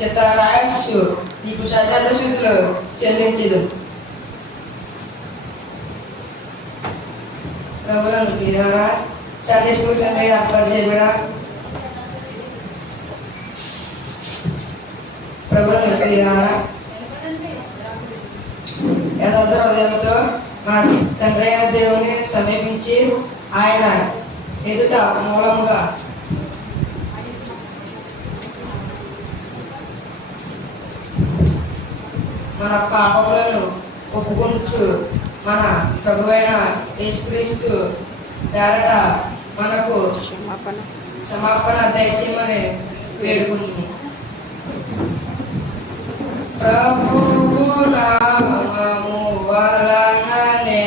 రాయచ్చు నీకు సజాత శుద్ధులు చెల్లించదు. ప్రభుత్వం ప్రియారా సండే స్కూల్ సండే ఏర్పాటు చేయబడా ప్రభుత్వం ప్రియారా యథార్థ హృదయంతో మన తండ్రి అయిన దేవుని సమీపించి ఆయన ఎదుట మూలముగా మన పాపములను ఒప్పుకొనుచు మన ప్రభువైన యేసుక్రీస్తు పేరట మనకు క్షమాపణ దయచేయమని వేడుకుంటున్నాము. ప్రభువు నామము వలననే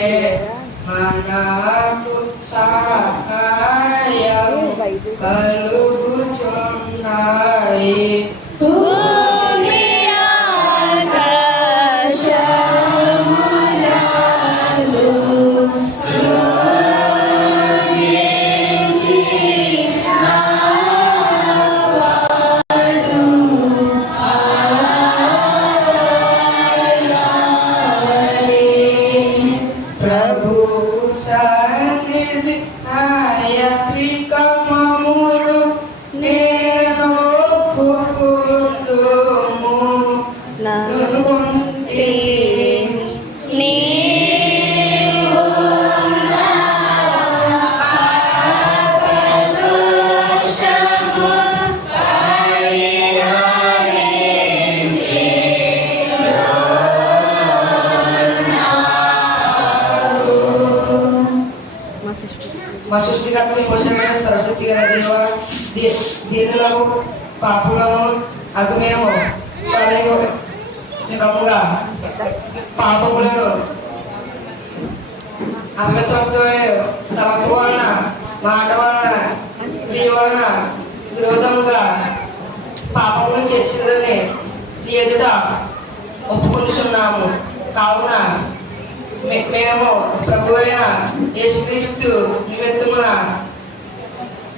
మనకు సహాయం కలుగుచున్నాయి. మా సృష్టికర్తని పోషమైన సరస్వతి గల దేవ దీనులకు పాపులను అగుమేమో నికముగా పాపములను అమ్మతంతో తలపు వలన మాట వలన క్రియ వలన విరోధముగా పాపములు చేర్చుదని నీ ఎదుట ఒప్పుకొనిచున్నాము. కావున మేము ప్రభువైన యేసుక్రీస్తు నిమిత్తమున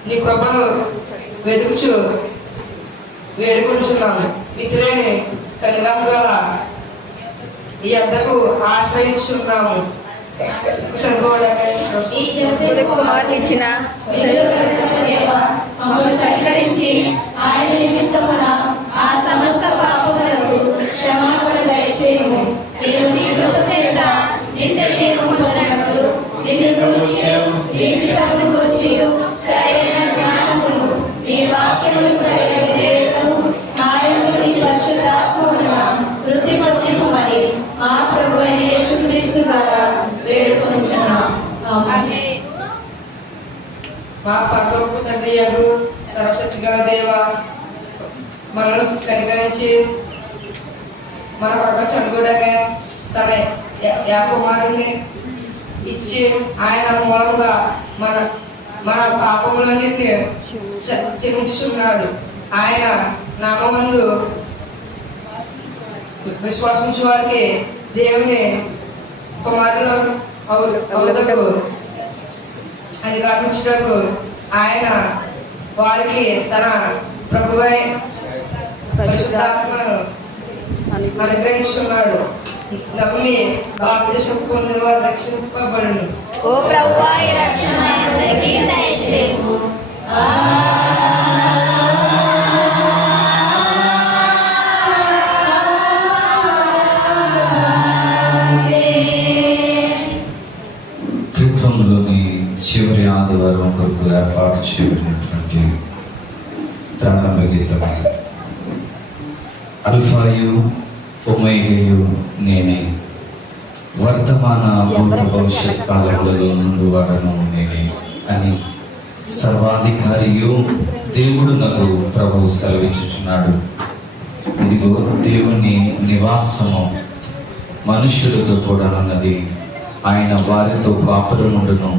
నీ కృపను వేడుకొనిచున్నాము. మిత్రులేని కనికరము గల ఈ అద్దకు ఆశ్రయించున్నాము. కుమారునిచ్చిన కనికరించి ఆయన నిమిత్తమున ఆ సమస్త పాపములకు క్షమాపణ దయచేయము. మీరు నీ కృప చేత నిత్య జీవము పొందినట్లు నిన్ను గూర్చియు నీ చిత్తమును గూర్చియు సరైన జ్ఞానమును నీ వాక్యమును కలిగిన విధేయతను మాయందు నీ పరిశుద్ధాత్మమున వృద్ధి పొందింపమని మా ప్రభువైన యేసుక్రీస్తు ద్వారా వేడుకొనుచున్నాం. ఆమేన్. మా పరలోకపు తండ్రి యగు సర్వశక్తి గల దేవ, మనల్ని కనికరించి మన కొరకు చనిపోయాగా తన కుమారుని ఇచ్చి ఆయన మూలంగా మన మన పాపములన్నింటినీ క్షమించుచున్నాడు. ఆయన నామమందు విశ్వాసించు వారికి దేవుని కుమారులు అవుటకు అధికారం ఇచ్చుటకు ఆయన వారికి తన ప్రభువై పరిశుద్ధాత్మను అనుగ్రహించున్నాడు. నమ్మి బాప్తిసం పొందిన వారు రక్షింపబడును. ఓ ప్రభువా, ఈ రక్షణ అందరికీ దయచేయము. త్రిత్వంలోని చివరి ఆదివారం కొరకు ఏర్పాటు చేయబడినటువంటి ప్రారంభ గీతం అల్ఫాయు ఒమేగయు నేనే, వర్తమాన భూత భవిష్యత్ కాలములలో నుండి వాడను నేనే అని సర్వాధికారియు దేవుడు నాకు ప్రభువు సెలవిచ్చుచున్నాడు. ఇదిగో దేవుని నివాసము మనుష్యులతో కూడా ఉన్నది. ఆయన వారితో కాపురముండును,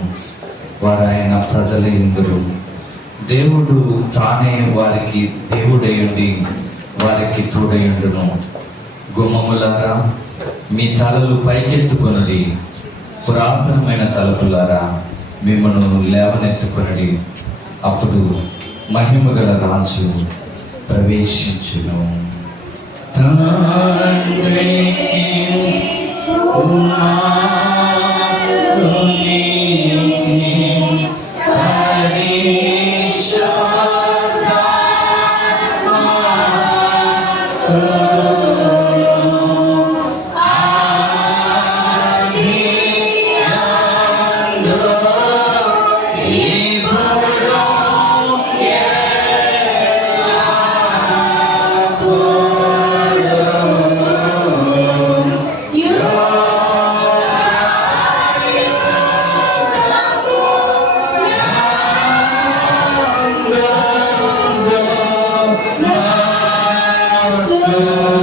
వారు ఆయన ప్రజలయందురు. దేవుడు తానే వారికి దేవుడయుండి వారికి తోడయుండును. గుమ్మములారా మీ తలలు పైకెత్తుకొనుడి, పురాతనమైన తలుపులారా మిమ్మల్ని లేవనెత్తుకొనుడి. అప్పుడు మహిమగల రాజు ప్రవేశించును. తండ్రి కుమారుని Lord.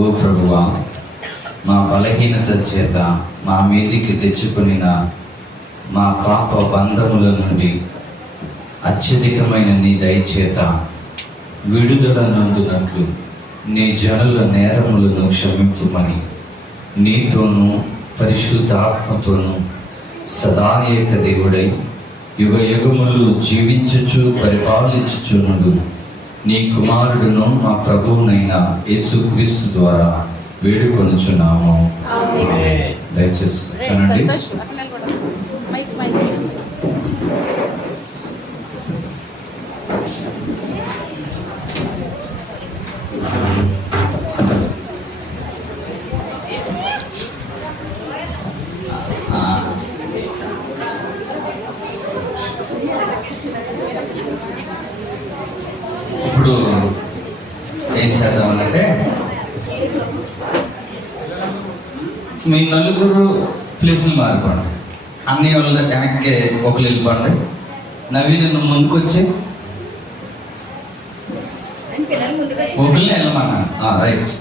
ఓ ప్రభువా, మా బలహీనత చేత మా మీదికి తెచ్చుకునిన మా పాప బంధముల నుండి అత్యధికమైన నీ దయచేత విడుదల నందునట్లు నీ జనుల నేరములను క్షమించుమని నీతోనూ పరిశుద్ధాత్మతోనూ సదా ఏక దేవుడై యుగ యుగములు జీవించుచు పరిపాలించుచునుడు నీ కుమారుడును మా ప్రభువునైన యేసుక్రీస్తు ద్వారా వేడుకొనుచున్నాము. దయచేసి కూర్చోనండి. ఇప్పుడు ఏం చేద్దామనంటే, మీ నలుగురు ప్లేసులు మారిపోండి. అన్ని వాళ్ళ వెనక్కి ఒకరు వెళ్ళిపోండి. నవీన్ నువ్వు ముందుకు వచ్చి ఒకరిని వెళ్ళమన్నా. రైట్.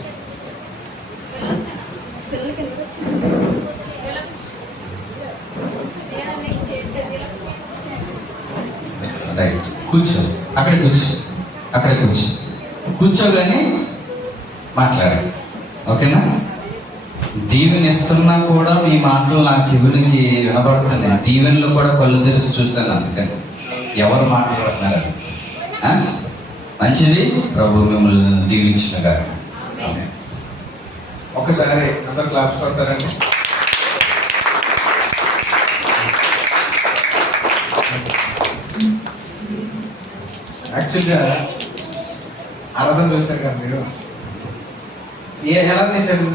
రైట్, కూర్చో. అక్కడే కూర్చోగానే మాట్లాడాలి. ఓకేనా? దీవెనిస్తున్నా కూడా మీ మాటలు నా చెవులకి వినబడుతున్నాయి. దీవెనలు కూడా కళ్ళు తెరిచి చూసాను. అందుకని ఎవరు మాట్లాడుతున్నారు? మంచిది. ప్రభు మిమ్మల్ని దీవించినగా. ఒకసారి అందరు క్లాప్స్ కొడతారండి. యాక్చువల్గా అర్థం చూస్తారు కదా మీరు, ఎలా చేశారు?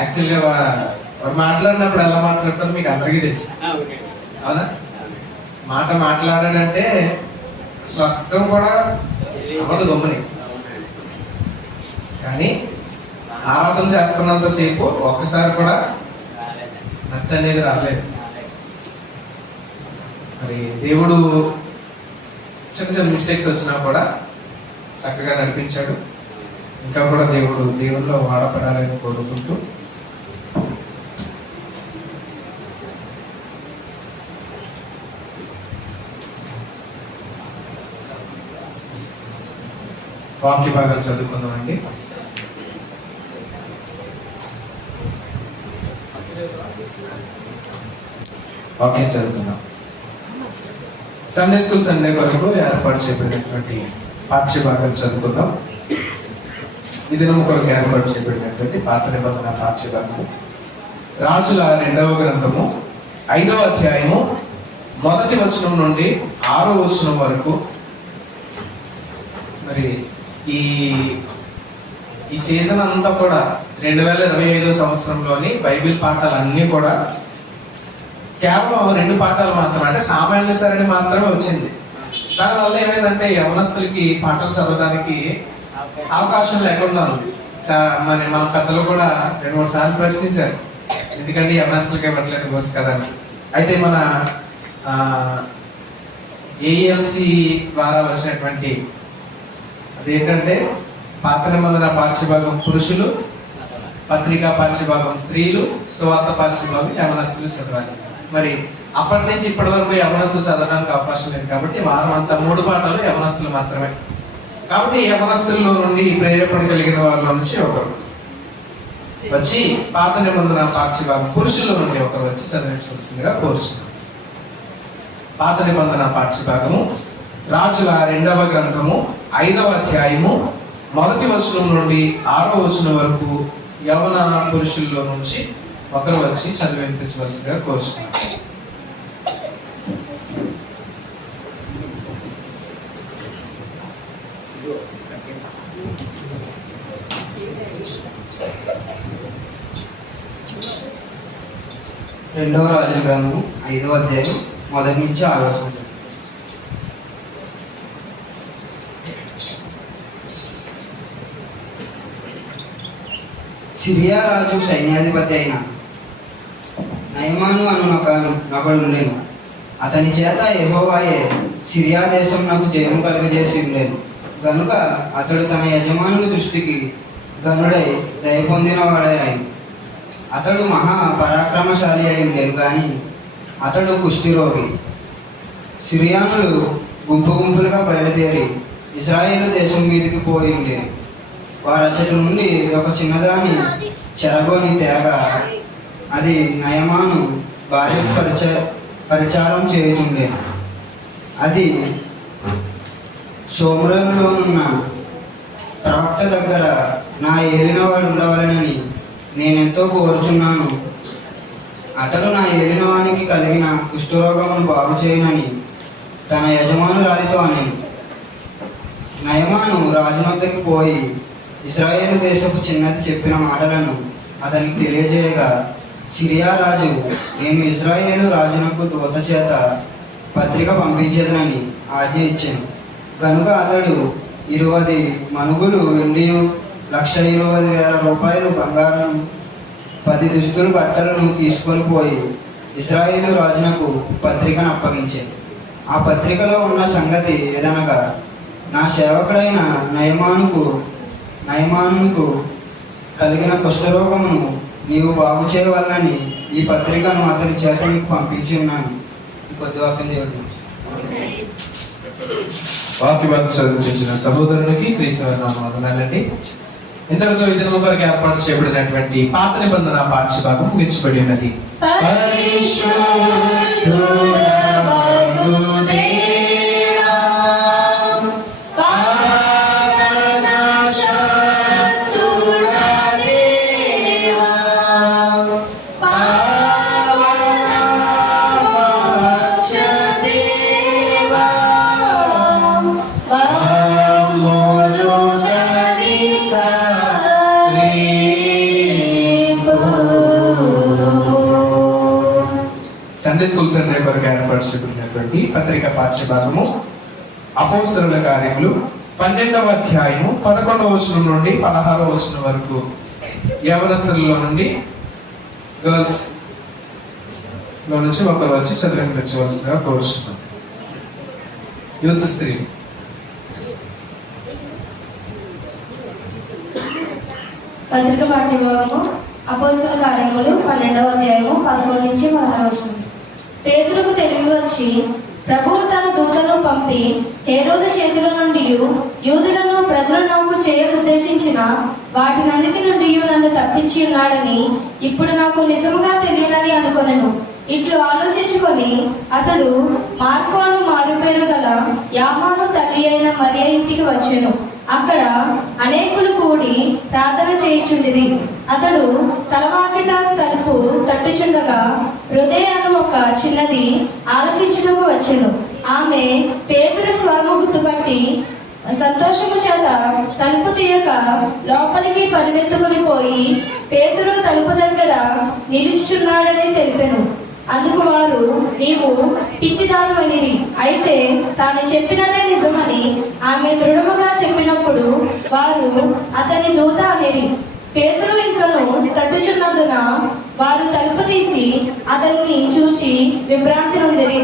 యాక్చువల్గా వాడు మాట్లాడినప్పుడు ఎలా మాట్లాడతారో మీకు అందరికీ తెలుసు, అవునా? మాట్లాడాడంటే అసలు అర్థం కూడా అవ్వదు గమ్ముని. కానీ ఆరాధన చేస్తున్నంతసేపు ఒక్కసారి కూడా నత్తి అనేది రాలేదు. మరి దేవుడు చిన్న చిన్న మిస్టేక్స్ వచ్చినా కూడా చక్కగా నడిపించాడు. ఇంకా కూడా దేవుల్లో వాడపడాలని కోరుకుంటూ వాక్య భాగాలు చదువుకుందామండి. వాక్యం చదువుకుందాం. సండే స్కూల్ సండే కొరకు ఏర్పాటు చేయబడినటువంటి పాఠ్య భాగాలు చదువుకుందాం. ఈ దినము కొరకు ఏర్పాటు చేయబడినటువంటి పాత నిబంధన పాఠ్య భాగము రాజుల 2వ గ్రంథము 5వ అధ్యాయము 1వ వచనం నుండి 6వ వచనం వరకు. మరి ఈ సీజన్ అంతా కూడా 2025 సంవత్సరంలోని బైబిల్ పాఠాలన్నీ కూడా కేవలం 2 పాఠాలు మాత్రమే, అంటే సామాన్య సరణి మాత్రమే వచ్చింది. దానివల్ల ఏమైందంటే యవనస్తులకి పాఠాలు చదవడానికి అవకాశం లేకుండా ఉంది. మరి మన పెద్దలు కూడా 2-3 సార్లు ప్రశ్నించారు, ఎందుకంటే యవనస్తులకి ఇవ్వట్లేదు ఇవ్వచ్చు కదా అని. అయితే మన ఏఎల్సి ద్వారా వచ్చినటువంటి అదేంటంటే పాత నిబంధన పాఠ్యభాగం పురుషులు, పత్రికా పాఠ్యభాగం స్త్రీలు, సువార్త పాఠ్యభాగం యవనస్తులు చదవాలి. మరి అప్పటి నుంచి ఇప్పటి వరకు యవనస్తులు చదవడానికి అవకాశం లేదు కాబట్టి వారం అంతా 3 పాఠాలు యవనస్తులు మాత్రమే. కాబట్టి యవనస్తుల్లో నుండి ప్రేరేపణ కలిగిన వాళ్ళ నుంచి ఒకరు వచ్చి పాత నిబంధన పాఠ్యభాగం పురుషుల నుండి ఒకరు వచ్చి చదివించవలసిందిగా కోరుచున్నాం. పాత నిబంధన పాఠ్యభాగము రాజుల 2వ గ్రంథము 5వ అధ్యాయము 1వ వచనం నుండి 6వ వచనం వరకు యవన పురుషుల్లో నుంచి ఒకరు వచ్చి చదివించవలసిందిగా కోరుచున్నాం. రెండవ రాజుల గ్రంథము 5వ అధ్యాయం 1 నుంచి 6వ వచనం. సిరియా రాజు సైన్యాధిపతి అయిన నయమాను అను ఒకడు ఉండేను. అతని చేత యెహోవాయే సిరియా దేశం నాకు జయము కలుగజేసి ఉండేను గనుక అతడు తన యజమానుని దృష్టికి గనుడై దయ పొందిన వాడే ఆయన. అతడు మహా పరాక్రమశాలి అయి ఉండేను కానీ అతడు కుష్ఠిరోగి. సిరియానులు గుంపు గుంపులుగా బయలుదేరి ఇశ్రాయేలు దేశం మీదకి పోయి ఉండేరు. వారచ్చటి నుండి ఒక చిన్నదాన్ని చెరగొని తేగా అది నయమాను భార్యకు పరిచారం చేయుచుండేను. అది షోమ్రోనులోనున్న ప్రవక్త దగ్గర నా ఏలినవాడు ఉండవాలని నేనెంతో కోరుచున్నాను. అతడు నా ఏలినవానికి కలిగిన కుష్ఠరోగమును బాగు చేయనని తన యజమానురాలితో అనెను. నయమాను రాజునొద్దకు పోయి ఇశ్రాయేలు దేశపు చిన్నది చెప్పిన మాటలను అతనికి తెలియజేయగా సిరియా రాజు నేను ఇశ్రాయేలు రాజునకు దూత చేత పత్రిక పంపించేదనని ఆజ్ఞ ఇచ్చాను. కనుక అతడు 20 మనుగులు వెండియు 1,20,000 రూపాయలు బంగారం 10 దుస్తులు బట్టలను తీసుకొని పోయి ఇశ్రాయేలు రాజునకు పత్రికను అప్పగించాను. ఆ పత్రికలో ఉన్న సంగతి ఏదనగా నా సేవకుడైన నయమానుకు కలిగిన కుష్ఠరోగమును నీవు బాగు చేయవాలని ఈ పత్రికను అతని చేత నీకు పంపించి ఉన్నాను. కొద్ది వాక్యం దేవుడు. వాక్యవాక్యం చదివించిన సహోదరునికి క్రీస్తు నామమునందు ఇంతటితో ఈ దినం కొరకు ఏర్పాటు చేయబడినటువంటి పాత నిబంధన పాఠ్యభాగం ముగించబడి ఉన్నది. సండే స్కూల్ సండే కొరకు ఏర్పాటు చేయబడినటువంటి పత్రిక పాఠ్యభాగము అపోస్తలుల కార్యములు 12వ అధ్యాయము 11వ వచనం నుండి 16వ వచనం వరకు యవనస్తులలో నుండి గర్ల్స్ లో నుంచి ఒకరు వచ్చి చదివించవలసిందిగా కోరుచున్నాం. యూత్ స్త్రీ. పత్రిక పాఠ్యభాగము అపోస్తల కార్యములు 12వ అధ్యాయము 11 నుంచి 16 వచనం. పేతురుకు తెలివి వచ్చి ప్రభువు తన దూతను పంపి హేరోదు చేతిలో నుండి యూదులను ప్రజల నమ్ము చేయకుద్దేశించిన వాటినన్నిటి నుండి నన్ను తప్పించి ఉన్నాడని ఇప్పుడు నాకు నిజముగా తెలియనని అనుకొనెను. ఇట్లు ఆలోచించుకొని అతడు మార్కో అను మారుపేరు గల యాహాను తల్లి అయిన మరియ ఇంటికి వచ్చెను. అక్కడ అనేకులు కూడి ప్రార్థన చేయుచుండిరి. అతడు తలవాకిట తలుపు తట్టుచుండగా హృదయ అను ఒక చిన్నది ఆలకించుటకు వచ్చెను. ఆమె పేతురు స్వరము గుర్తుపట్టి సంతోషము చేత తలుపు తీయక లోపలికి పరిగెత్తుకుని పోయి పేతురు తలుపు దగ్గర నిలుచుచున్నాడని తెలిపెను. అందుకు వారు, నీవు పిచ్చిదానివనిరి. అయితే తాను చెప్పినదే నిజమని ఆమె దృఢముగా చెప్పినప్పుడు వారు అతని దూత అనిరి. పేతురు ఇంకను తట్టుచున్నందున వారు తలుపు తీసి అతన్ని చూచి విభ్రాంతి నొందిరి.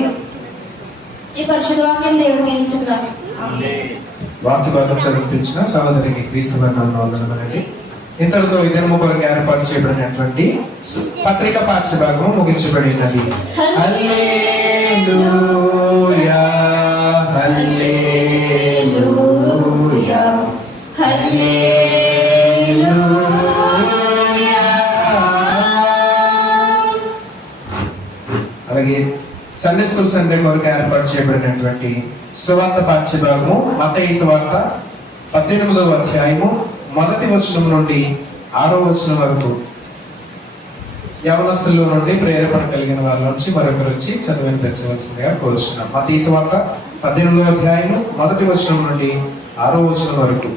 ఈ పరిశుద్ధ వాక్యం దేవుడు దీవించుగా. వాక్య భాగం చదివించిన సహోదరికి క్రీస్తు వర్ణంలో వందనములండి. ఇంతటితో ఇదము కొరకు ఏర్పాటు చేయబడినటువంటి పత్రిక పాఠ్యభాగం ముగించబడినది. హల్లెలూయా హల్లెలూయా హల్లెలూయా. అలాగే సండే స్కూల్ సండే కొరకు ఏర్పాటు చేయబడినటువంటి సువార్త పాఠ్యభాగము మత్తయి సువార్త 18వ అధ్యాయము 1వ వచనం నుండి 6వ వచనం వరకు యవనస్తుల్లో నుండి ప్రేరేపణ కలిగిన వారి నుంచి మరొకరు వచ్చి చదివించవలసిందిగా కోరుచున్నాం. మత్తయి సువార్త 18వ అధ్యాయము 1వ వచనం నుండి 6వ వచనం వరకు.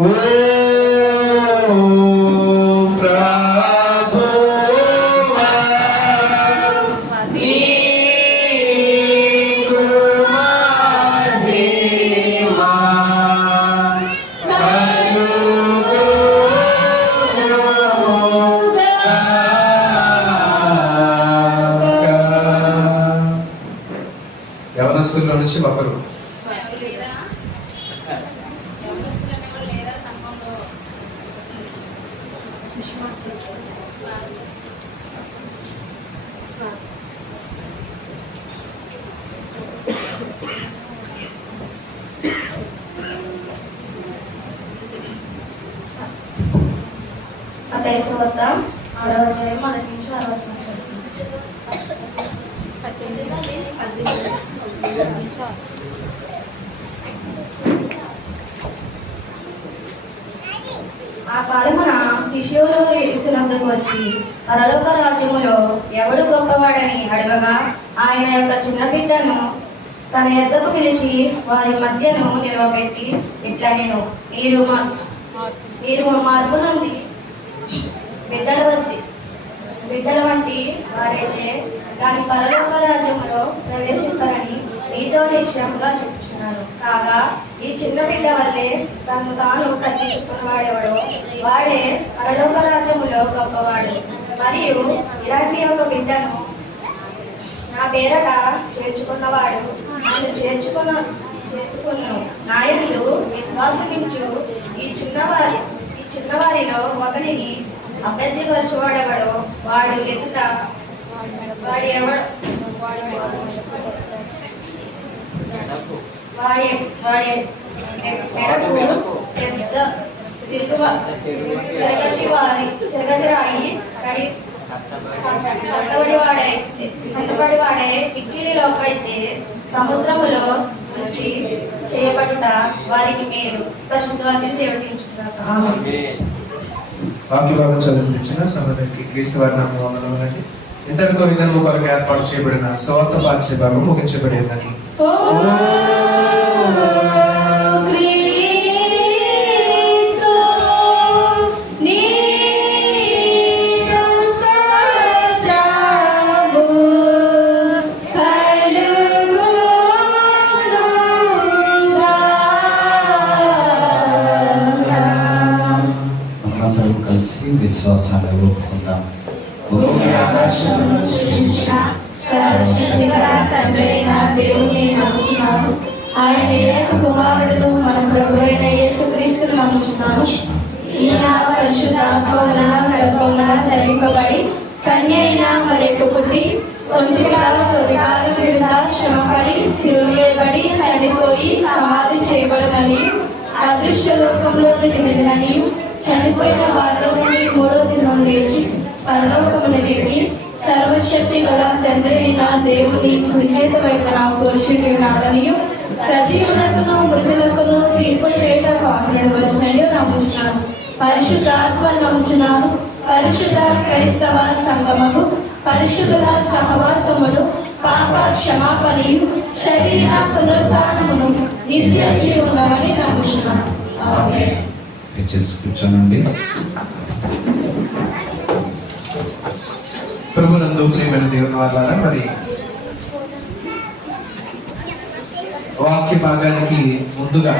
ఓ యవనస్తుల్లో నుంచి ఒకరు. మత్తయి సువార్త 6వ అధ్యాయం 1 నుంచి 6వ వచనం. ఆ కాలమున శిష్యులు యేసునందుకు వచ్చి పరలోక రాజ్యములో ఎవడు గొప్పవాడని అడగగా ఆయన యొక్క చిన్న బిడ్డను తన యొద్దకు పిలిచి వారి మధ్యను నిలవబెట్టి ఇట్లా నేను మీరు మార్పు నుండి బిడ్డల వంటి వారైతే దాని పరలోక రాజ్యములో ప్రవేశింపరని మీతో నిశ్చయంగా చెప్పుచున్నాను. కాగా ఈ చిన్న బిడ్డ వల్లే తను తాను తగ్గించుకున్నవాడెవడో వాడే పరలోక రాజ్యములో గొప్పవాడు. మరియు ఇలాంటి ఒక బిడ్డను నా పేరట చేర్చుకున్నవాడు నన్ను చేర్చుకున్న నాయందు విశ్వాసమించు ఈ చిన్నవారిలో ఒకరిని అభ్యర్థిపరచువాడెవడో వాడు ఎదుట వాడి మెడకు పెద్ద తిరగతి రాయి కట్టుబడి వాడే కిక్కిలిలోకైతే సముద్రములో నుంచి చేయబడుట వారికి మేలు. పరిశుద్ధవాక్యం దేవుడించుతున్నాను. వాక్య భాగం చదివించిన సహోదరికి క్రీస్తు వర్ణంలో వందనములండి. ఇంతటితో విధము కొరకు ఏర్పాటు చేయబడిన సువార్త పాఠ్యభాగం ముగించబడినది. కలిసి విశ్వాసాన్ని ఒప్పుకుందాం. భూమి ఆకాశములను సృష్టించిన సర్వశక్తిగల తండ్రి అయిన దేవుని నమ్ముచున్నాను. ఆయన ఏక కుమారుడును మన ప్రభు అయిన యేసుక్రీస్తును నమ్ముచున్నాను. ఈయన పరిశుద్ధాత్మ వలన గర్భమున ధరింపబడి కన్య అయిన మరొక పుట్టి తొలి కాలం క్రింద శ్రమపడి శిలువ వేయబడి చనిపోయి సమాధి చేయబడనని అదృశ్య లోకంలోనికి దిగినని చనిపోయిన వారిలో నుండి 3వ దినం లేచి పరలోకమునకి ఎక్కి సర్వశక్తి గల తండ్రి అయిన దేవుని కుడి చేతి వైపున కూర్చుని ఉన్నాడని సజీవులకును మృతులకును తీర్పు చేయటం పాపుడు వచ్చినని నమ్ముచున్నాను. పరిశుద్ధాత్మ నమ్ముచున్నాను. పరిశుద్ధ క్రైస్తవ సంగమము, పరిశుద్ధుల సహవాసమును, పాప క్షమాపణయు, శరీర పునరుత్థానమును, నిత్య జీవమునని నమ్ముచున్నాను. ఆమేన్. దయచేసి కూర్చోనండి. ప్రభునందు ప్రియమైన దేవుని వాళ్ళారా, మరి వాక్య భాగానికి ముందుగా,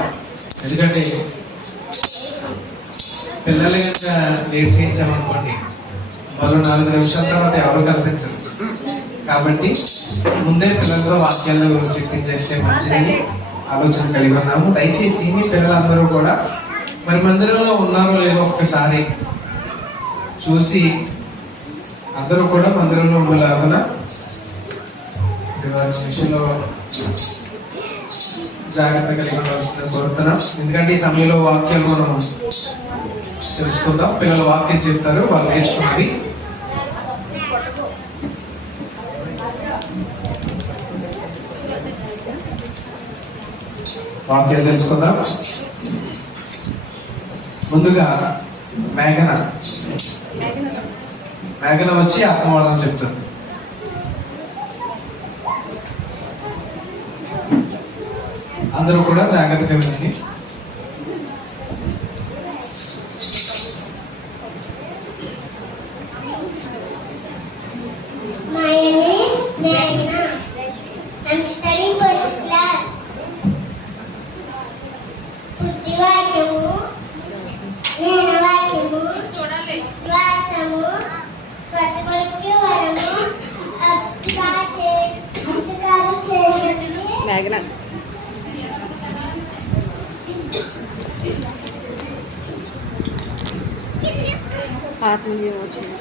ఎందుకంటే పిల్లలు కనుక లేట్ చేయించామనుకోండి మరో 4 నిమిషాల తర్వాత ఎవరు కనిపించరు. కాబట్టి ముందే పిల్లలతో వాక్యాలు చెప్పించేస్తే మంచిదని ఆలోచన కలిగి ఉన్నాము. దయచేసి మీ పిల్లలందరూ కూడా మరి మందిరంలో ఉన్నారో లేదో ఒక్కసారి చూసి అందరూ కూడా మందిరంలో ఉండేలాగున వారి విషయంలో జాగ్రత్త కలిగి ఉండవలసింది కోరుతున్నాం. ఎందుకంటే ఈ సమయంలో వాక్యాలు మనం తెలుసుకుందాం. పిల్లలు వాక్యం చెప్తారు, వాళ్ళు నేర్చుకున్నవి. వాక్యాలు తెలుసుకుందాం. ముందుగా మేఘన వచ్చి ఆత్మవరం చెప్తారు. అందరూ కూడా జాగ్రత్తగా వినండి. My name is Meghna. I'm studying first class. బుద్ధివాక్యము, జ్ఞానవాక్యము, శ్వాసము, స్వతపరచు వరము, అధికారం చేసేది ఆత్మ వివేచన,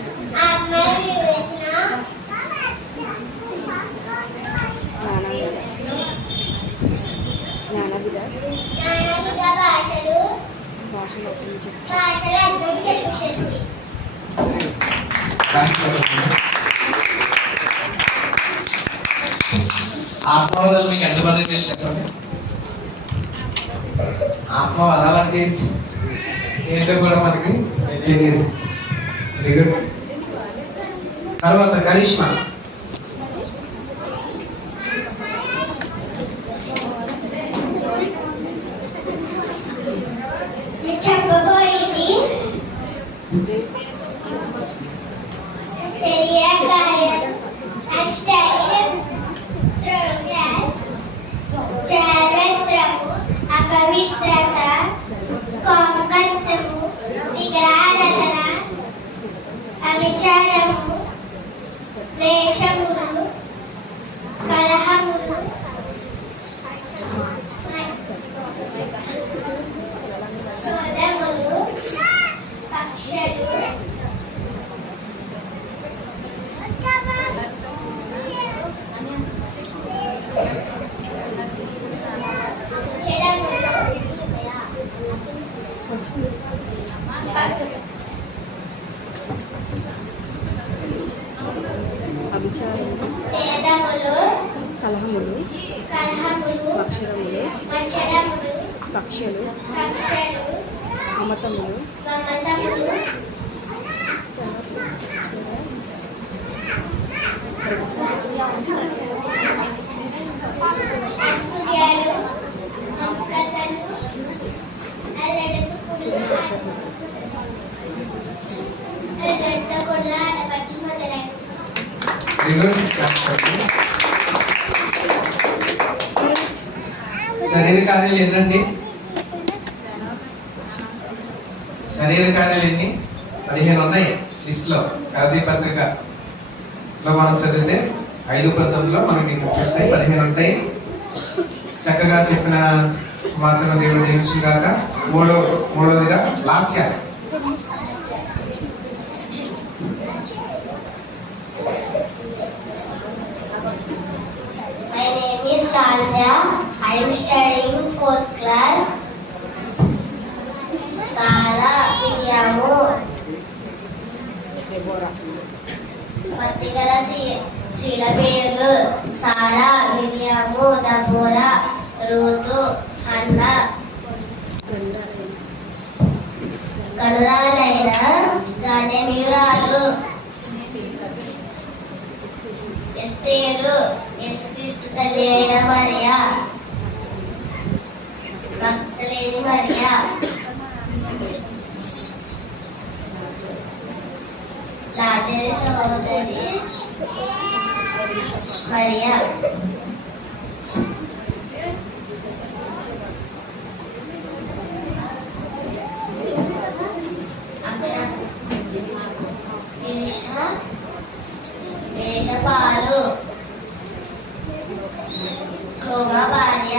జ్ఞానవిధ భాషలు అర్థం చెప్పు శక్తి. ఆత్మవరాలు మీకు ఎంతమంది తెలుసు చెప్పండి. ఆత్మవరాలంటే ఏంటో కూడా మనకి తెలియదు. Very good. తర్వాత కరిష్మా. చెప్పబోయేది శరీర కార్యం, చారిత్రము, అపవిత్రత, కోపకత్వము, విగ్రహారాధన, అవిచారము, వేషములు, కలహములు, క్రోధములు, పక్షలు, భేదములు, కలహములు, మత్సరములు, కక్షలు, మమతములు, అసూయాలు, మమతలు, అల్లడతో కూడిన ఆడపట్టి మొదలైనవి. శరీర కార్యాలు ఎన్నండి? శరీర కార్యాలు ఎన్ని? 15 ఉన్నాయి లిస్ట్లో. గలతీ పత్రికలో మనం చదివితే 5:19లో మనకి కనిపిస్తాయి, 15 ఉంటాయి. చక్కగా చెప్పిన మాత్రం దేవుడు దీవించును గాక. మూడవదిగా Lasya. My name is Lasya. I am studying 4th class. Sara, Miriamu. పత్రికల స్త్రీల పేర్లు సారా, మిరియాము, దబోరా, రూతు, అన్న. గనురాలైన గణనీయురాలు ఎస్తేరు, యేసుక్రీస్తు తల్లి అయిన మరియా, భక్తులేని మరియా, లాజరు సహోదరి మరియా, వేషపాలు, క్లోమా భార్య,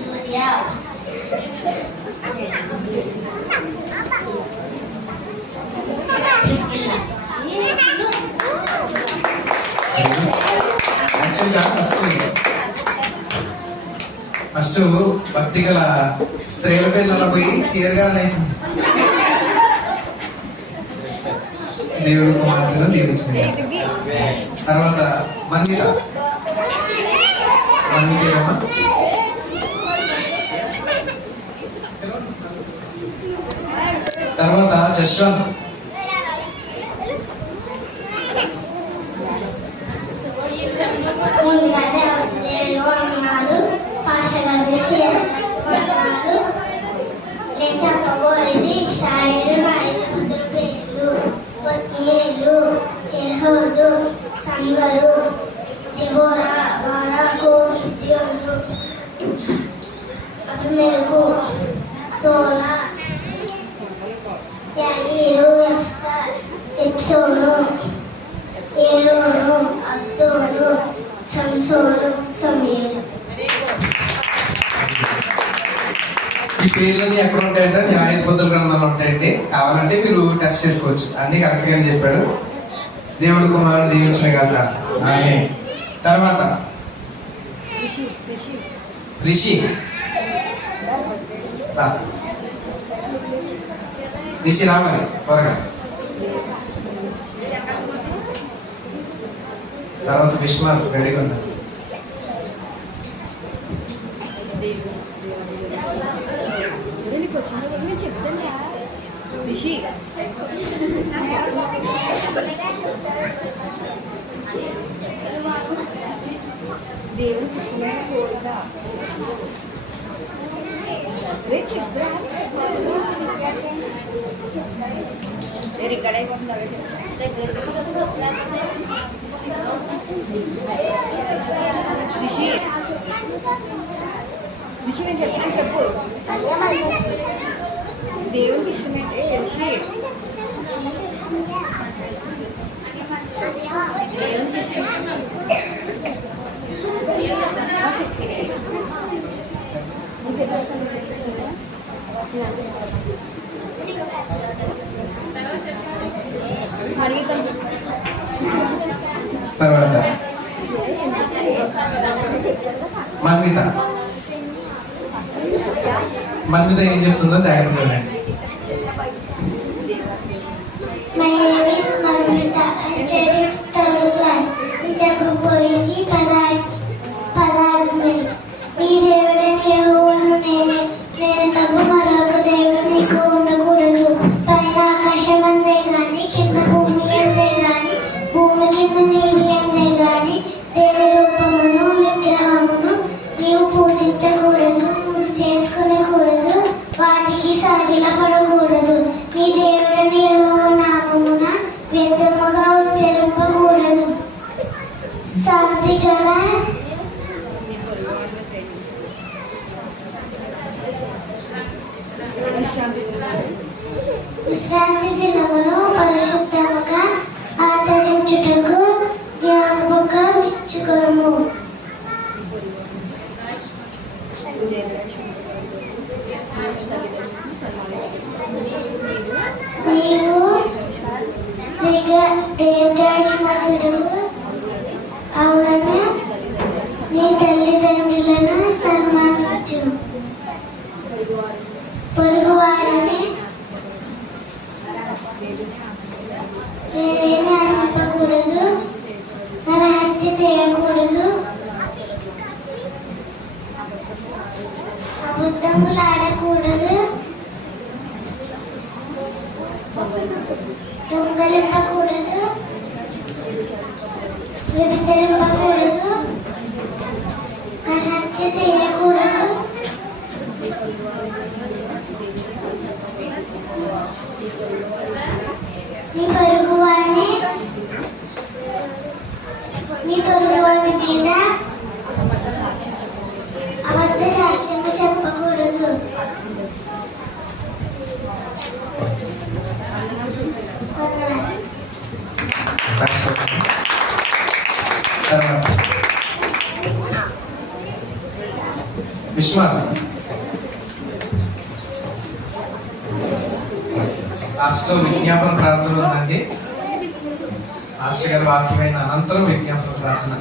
యూరియా, ఫస్ట్ భక్తి గల స్త్రీల పేర్లలో పోయి సీరియల్గా అనేసింది. దేవుడు కుమార్తెను దీవించింది. తర్వాత మన్విత. తర్వాత జశ్వంత్. నేను చెప్పబోయేది శారీరక పేర్లు పత్నియేలు, యెహూదు, సంగరు, దెబోరా, బారాకు, గిద్యోను, అబీమెలెకు, తోలా, యాయీరు, యెఫ్తా, ఎప్సోను, ఏరోను, అబ్దోను, సంసోను, సమూయేలు. ఈ పేర్లన్నీ ఎక్కడ ఉంటాయంటే న్యాయాధిపతుల గ్రంథంలో ఉంటాయండి. కావాలంటే మీరు టెస్ట్ చేసుకోవచ్చు. అన్ని కరెక్ట్గా చెప్పాడు. దేవుడు కుమారుడు దీవించిన గాక. ఆమేన్. తర్వాత రిషి. రిషి రావాలి త్వరగా. తర్వాత విశ్వాల్ రెడీగా ఉన్నారు. రిషి దేవుని కృష్ణమైన కోరిక చెప్పరా ఇక్కడ రిషి రిషి నేను చెప్పాను చెప్పు. దేవునికి ఇష్టమైతే రిషి దేవునికి ఇష్టం. తర్వాత మన్విత. మన్విత ఏం చెప్తుందో జాగ్రత్తగా వినండి. My name is Manvita. I study 3rd class. నేను చెప్పబోయేది పదాజ్ఞలు. నీ దేవుడని యెహోవాను నేనే. నేను తప్ప మరొక దేవుడు నీకు ఉండకూడదు. పైన ఆకాశం అందే గాని, కింద భూమి అందే గాని, భూమి కింద నీరు అందే గాని, దేని రూపమును విగ్రహమును నీవు పూజించకూడదు, చేసుకునకూడదు, వాటికి సాగిలపడకూడదు. నీ దేవుడని యెహోవా నామమున వ్యర్థముగా ఉచ్చరింపకూడదు. శాంతి గల విశ్రాంతి దినమును పరిశుద్ధముగా ఆచరించుటకు జ్ఞాపకం ఇచ్చుకొనుము. నీవు దీర్ఘాయుష్మంతుడవు అవునను నీ తల్లిదండ్రులను సన్మానించు. పొరుగు వారిని ఏమీ ఆశింపకూడదు, నరహత్య చేయకూడదు, అబద్ధములు ఆడకూడదు, దొంగలింపకూడదు, వ్యభిచరింపకూడదు, నరహత్య చేయకూడదు, నీ పొరుగువాని మీద అబద్ధ సాక్ష్యము చెప్పకూడదు. తర్వాత విశ్వ లాస్ట్లో విజ్ఞాపన ప్రార్థన ఉందండి. మాస్టర్ గారి వాక్యమైన అనంతరం విజ్ఞాపన ప్రార్థన.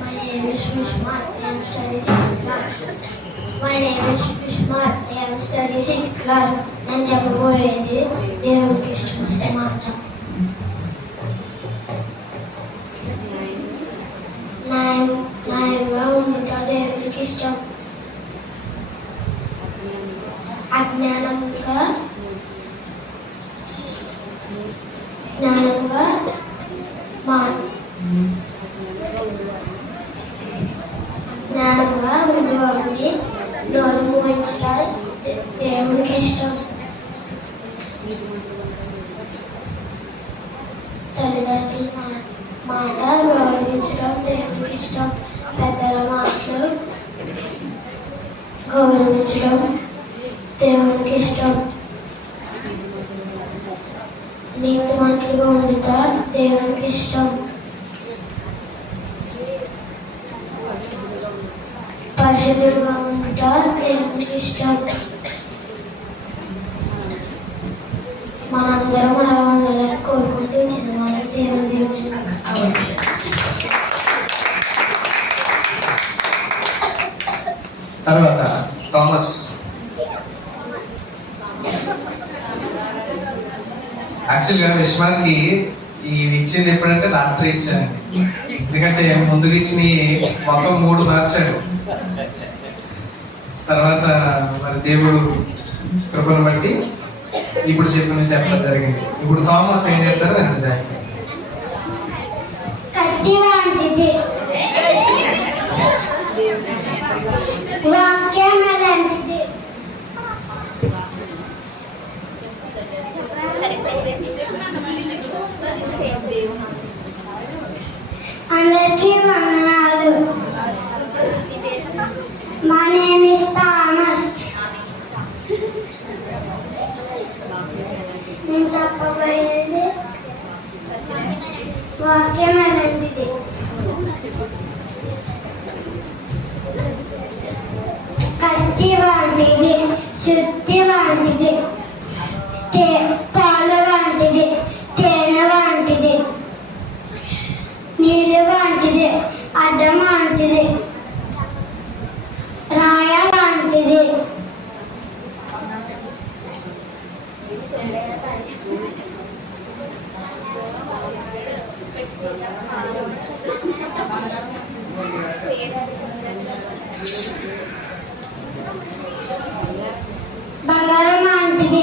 My name is Vishmat. I am studying 6th class. My name is Vishmat. I am studying 6th class. నేను చెప్పబోయేది దేవునికి ఇష్టమైన మాట. న్యాయంగా ఉండుట దేవునికి ఇష్టం. జ్ఞానంగా ఉండేవాడిని నోరు మూయించడం దేవునికి ఇష్టం. తల్లిదండ్రుల మాట గౌరవించడం దేవునికి ఇష్టం. పెద్దల మాటలు గౌరవించడం దేవునికి ఇష్టం. నీతిమంతులుగా ఉండుట దేవునికి ఇష్టం. పరిశుద్ధుడుగా ఉండుట దేవునికి ఇష్టం. మనందరం అలా ఉండాలని కోరుకుంటూ చిన్నవాళ్ళు దేవుని దీవించక తర్వాత థామస్. యాక్చువల్గా విశ్వానికి ఇవి ఇచ్చింది ఎప్పుడంటే రాత్రి ఇచ్చానండి. ఎందుకంటే ముందుకు ఇచ్చిన మొత్తం 3 మార్చాడు. తర్వాత మరి దేవుడు కృపను బట్టి ఇప్పుడు చెప్పడం జరిగింది. ఇప్పుడు థామస్ ఏం చెప్తాడో దాన్ని జాగ్రత్త. కత్తి లాంటిది, వాక్యం లాంటిది, అందరికీ వందనాలు. మా నేమ్ ఇస్ థామస్. నేను చెప్పబోయేది వాక్యం అలాంటిది. కత్తి వంటిది, శుద్ధి వంటిది, పాలు వంటిది, తేనె వంటిది, నీళ్ళు వంటిది, అద్దం వంటిది, రాయ వంటిది. బంగారం వంటిది,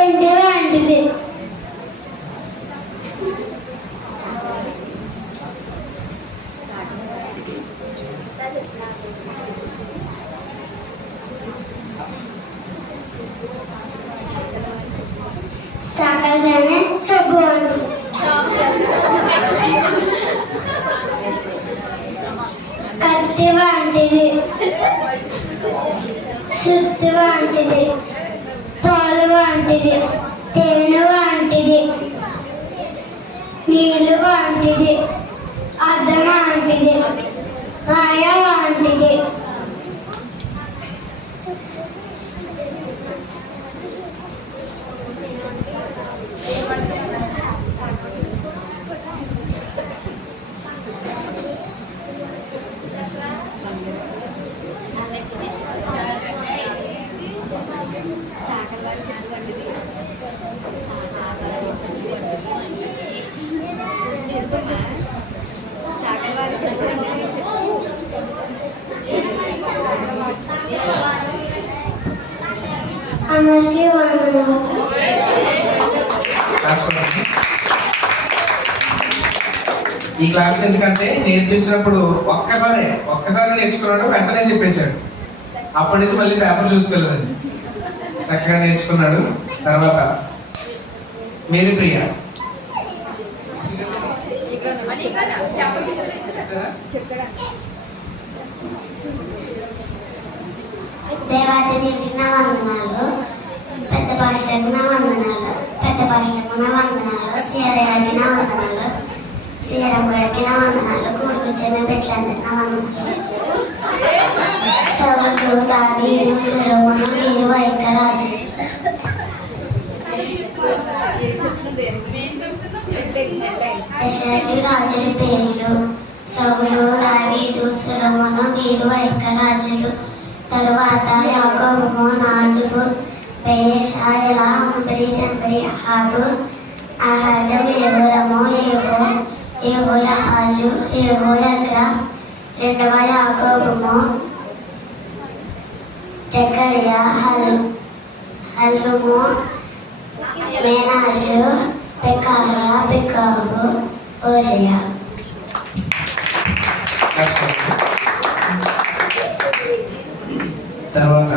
ఎండు వంటిది, సకలజన సబ్బు వంటిది. కత్తి వంటిది, శుద్ధి వంటిది, పాలు వంటిది, తేనె వంటిది, నీళ్ళు వంటిది, అద్దం వంటిది, రాయ వంటిది. అందరికీ వందనాలు. ఈ క్లాస్ ఎందుకంటే నేర్పించినప్పుడు ఒక్కసారి నేర్చుకున్నాడు, వెంటనే చెప్పేశాడు. అప్పటి నుంచి మళ్ళీ పేపర్ చూసుకోలేదండి. చక్కగా నేర్చుకున్నాడు. తర్వాత మేరీ ప్రియ. దేవాదేవికి నా వందనాలు, పెద్ద పాస్టర్కి నా వందనాలు, పెద్ద పాస్టర్కి నా వందనాలు, సిఆర్ గారికి నా వందనాలు, సిఆర్ఎం గారికి నా వందనాలు, కూడుకొచ్చిన పెట్లందరికి నా వందనాలు. సౌలు, దావీదు, సొలొమోను, వీరు, వైక, రాజు. దశరథుడు రాజుల పేర్లు: సౌలు, దావీదు, సొలొమోను, వీరు, వైక, రాజులు. తరువాత యాకోబు, నాదుబు, బయెషా, ఎలా, ఉమ్రి, జంబ్రి, అహాబు, ఆహాజం, యెహోరాము, యెహోయాహాజు, యెహోయాద్రా. రెండవ యాకోబు, జకర్యా, హల్లుము, మేనాషు, పెకాహు, ఓషయ. తర్వాత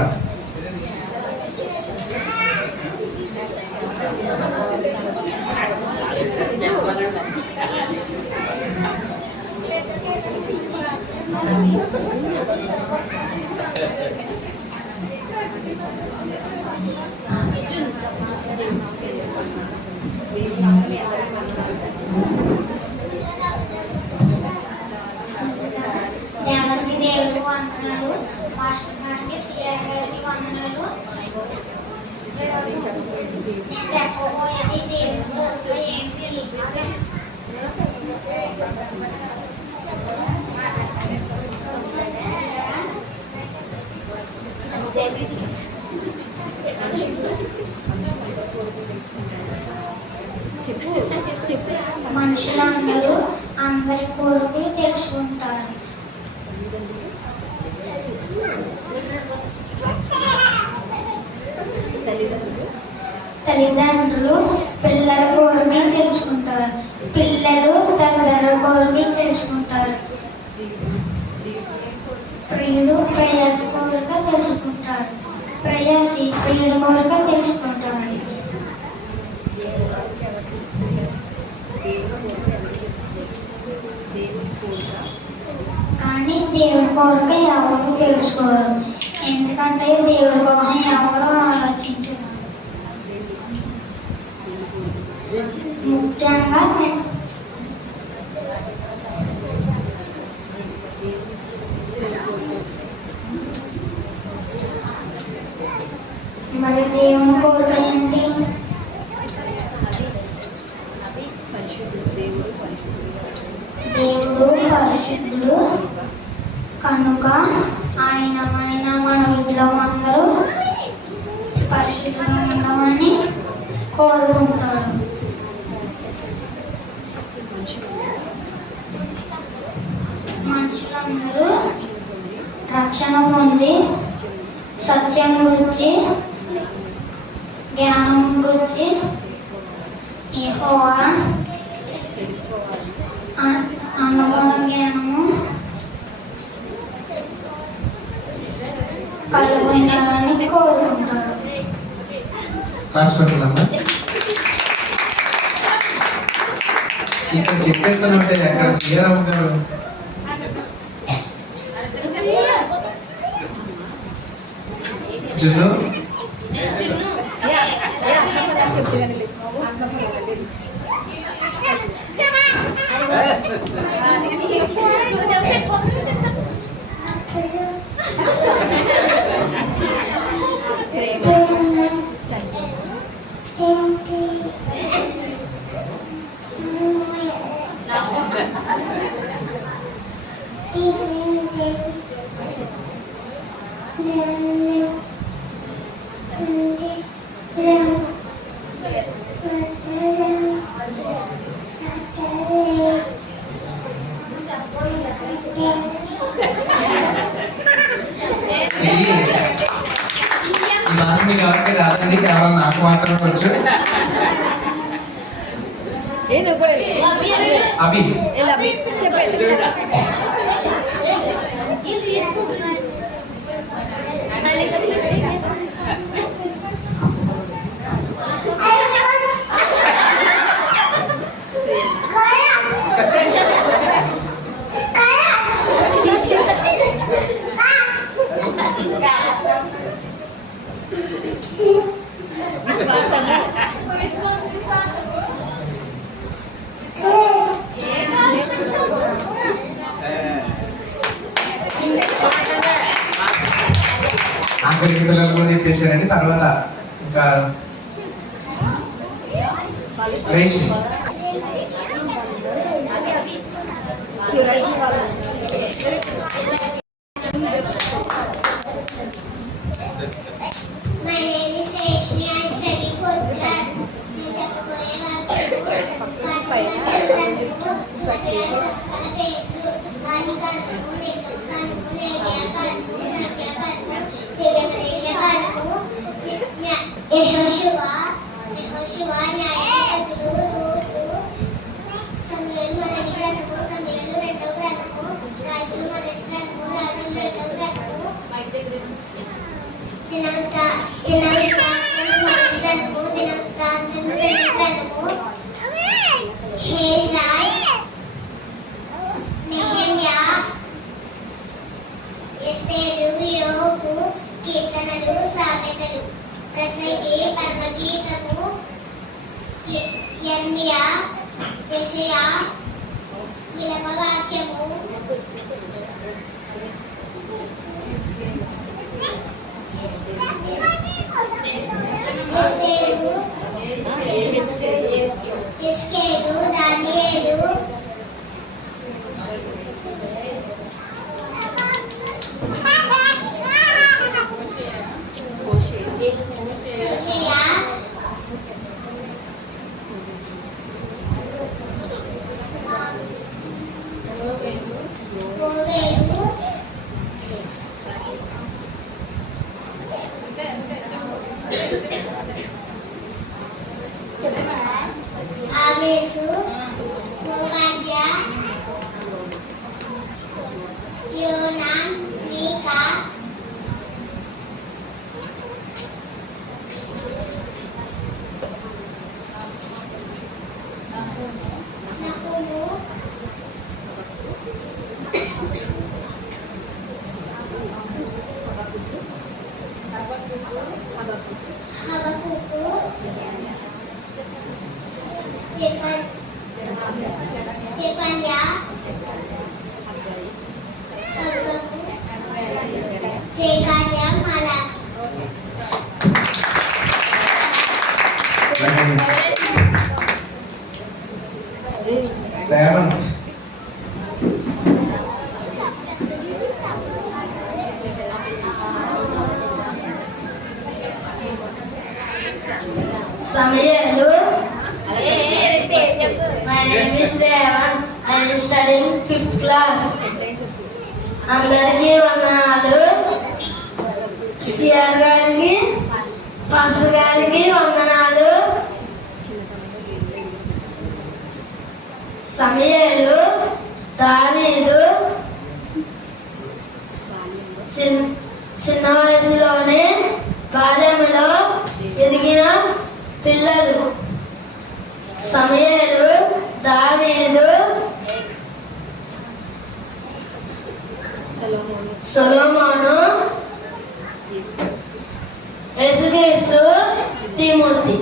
దేవతి దేవుడు వందనాలు, మాస్టర్ గారికి, సిఆర్ గారికి వందనాలు. నేను చెప్పబోయేది దేవుడు ఏంటి? మనుషులందరూ అందరి కోరికలు తెలుసుకుంటారు. తల్లిదండ్రులు పిల్లల కోరికలు తెలుసుకుంటారు, పిల్లలు తల్లిదండ్రుల కోరికలు తెలుసుకుంటారు. ప్రియుడు ప్రేయసి కోరిక తెలుసుకుంటారు, ప్రేయసి ప్రియుడు కోరిక తెలుసుకుంటారు. కానీ దేవుడి కోరిక ఎవరు తెలుసుకోరు, ఎందుకంటే దేవుడి కోసం ఎవరు ఆలోచించరు. ముఖ్యంగా మరి దేవుని కోరిక ఏంటి? దేవుడు పరిశుద్ధుడు కనుక ఆయనమైన మన ఇంట్లో అందరూ పరిశుద్ధంగా ఉండమని కోరుకుంటారు. మనుషులందరూ రక్షణ పొంది సత్యం గురించి, జ్ఞానం గురించి, యెహోవా అనుభవ జ్ఞానము కలుగుతారని కోరుకుంటారు. క్లాస్ పెట్టాలమ్మా. ఇక్కడ చెప్పేస్తానంటే అక్కడ సీఆర్ఎం గారు జున్ను చెప్పు కానీ ఈ భాష మీకు ఎవరికి రాదండి, కేవలం నాకు మాత్రం వచ్చు. అభి ఆఖరికి పిల్లలు కూడా చెప్పేశారండి. తర్వాత ఇంకా Reshmi My name is Reshmi. I study 4th class. నేను చెప్పబోయే ఆది కనుము, నిత్యం కనుము, లేవియా కనుము, సంఖ్య కనుము, దివ్యపదేశ కనుము, యెహోషువ, న్యాయాధిపతులు, రూతు, సమూయేలు మొదటి గ్రంథము, సమూయేలు రెండవ గ్రంథము, రాజులు మొదటి గ్రంథము, రాజులు రెండవ గ్రంథము, దినవృత్తాంతం మొదటి గ్రంథము, దినవృత్తాంతం రెండవ గ్రంథము, హెజ్రాయ్, నెహెమ్యా, ఎస్తేరు, యోబు, కీర్తనలు, సామెతలు, ప్రసంగి, పరమగీతము, యెర్మియా, యెషయా, విలప వాక్యము, ఎస్తేరు, దానియేలు, యెషయా, ఓవేలు, ఆమేసు, ఓబాద్యా, యోనా, మీకా, నహుము, హబకుకు, జెఫన్యా, హగ్గము, జేకార్యా, మలాకి. రేవంత్ సమయాలు. My name is Revan. I am studying 5th class. అందరికీ వందనాలు. సిఆర్ గారికి, పాస్టర్ గారికి వందనాలు. సమయాలు, దావీదు చిన్న వయసులోనే బాల్యములో ఎదిగిన పిల్లలు. సమయాలు, దావీదు యేసుక్రీస్తు తిమోతి.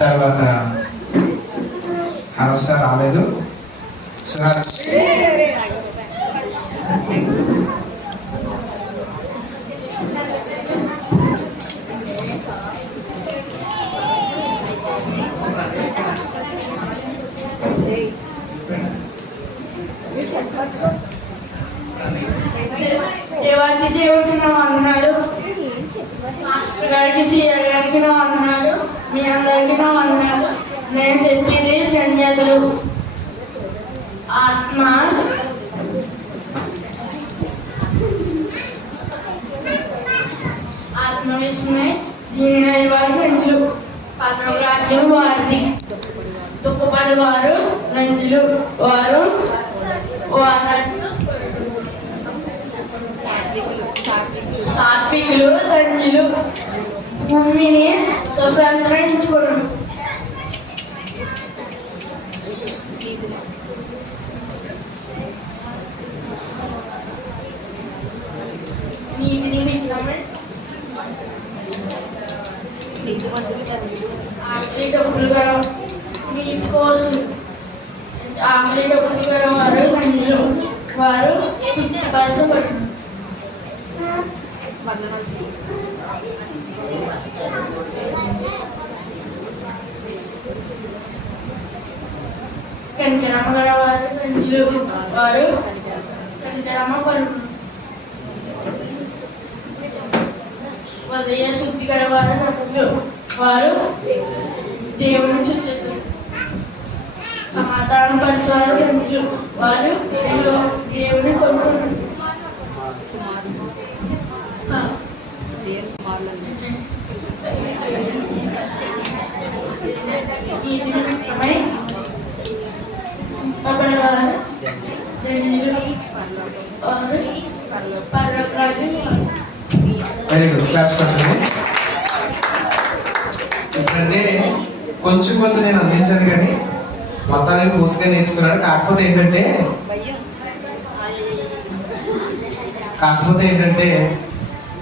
తర్వాత అనస రాలేదు. సురాజ్ దేవాది దేవుడికి నా వందనాలు. మాస్టర్ గారికి, సిఆర్ గారికి నా వందనాలు. మీ అందరికీ నా వందనాలు. నేను చెప్పేది ధన్యతలు. ఆత్మ విషయమై దీని వారి రంజులు, పల్లవ రాజ్యం వారిది. దుఃఖపడి వారు రంజులు, వారు సాత్వికులు ధన్యులు, భూమిని స్వతంత్రించుకోరు. నీతిని విత్తమై ఆఖరి డబ్బులు గల నీతి కోసం ఆఖరి డబ్బులు గల వారు ధన్యులు, వారు తృప్తిపరచబడు. కనికరమ గల వారు ధన్యులు, వారు కనికరమ పరులు. ఉదయ శుద్ధి గల వారు ధన్యులు, వారు దేవుని చూసేది. సమాధాన పరిసవారు ధన్యులు, వారు దేవుని కొనుక్కోరు. వెరీ గుడ్, క్లాప్స్ కొట్టండి. ఇప్పుడంటే కొంచెం కొంచెం నేను అందించాను కానీ మొత్తాన్ని పూర్తిగా నేర్చుకున్నాను. కాకపోతే ఏంటంటే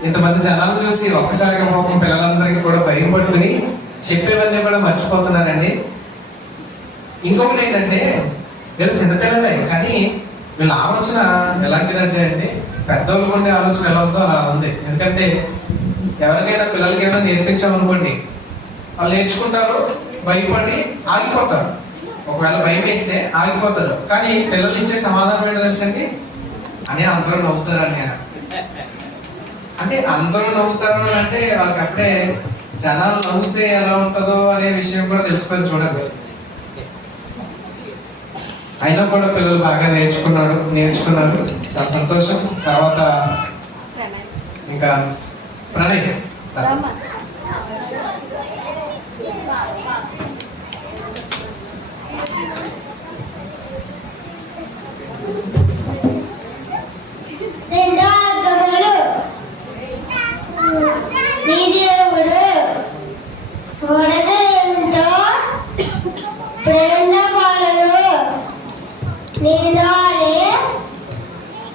ఇంతమంది జనాలు చూసి ఒక్కసారిగా పాపం పిల్లలందరికీ కూడా భయం పట్టుకుని చెప్పేవన్నీ కూడా మర్చిపోతున్నారండి. ఇంకొకటి ఏంటంటే వీళ్ళు చిన్నపిల్లలే, కానీ వీళ్ళ ఆలోచన ఎలాంటిదంటే అండి, పెద్దవాళ్ళు ఉండే ఆలోచన ఎలా ఉందో అలా ఉంది. ఎందుకంటే ఎవరికైనా పిల్లలకైనా నేర్పించామనుకోండి, వాళ్ళు నేర్చుకుంటారు, భయపడి ఆగిపోతారు. ఒకవేళ భయం వేస్తే ఆగిపోతారు. కానీ పిల్లలు ఇచ్చే సమాధానం ఏంటో తెలుసండి, అని అందరూ నవ్వుతారు అని. అంటే అందరూ నవ్వుతారు అంటే వాళ్ళకంటే జనాలు నవ్వుతే ఎలా ఉంటుందో అనే విషయం కూడా తెలుసుకొని చూడండి. అయినా కూడా పిల్లలు బాగా నేర్చుకున్నారు, చాలా సంతోషం. తర్వాత ఇంకా ప్రణయ్ రెండో అర్థములు, నీ దేవుడు వడదయంతో ప్రేమ పాలను నీడాని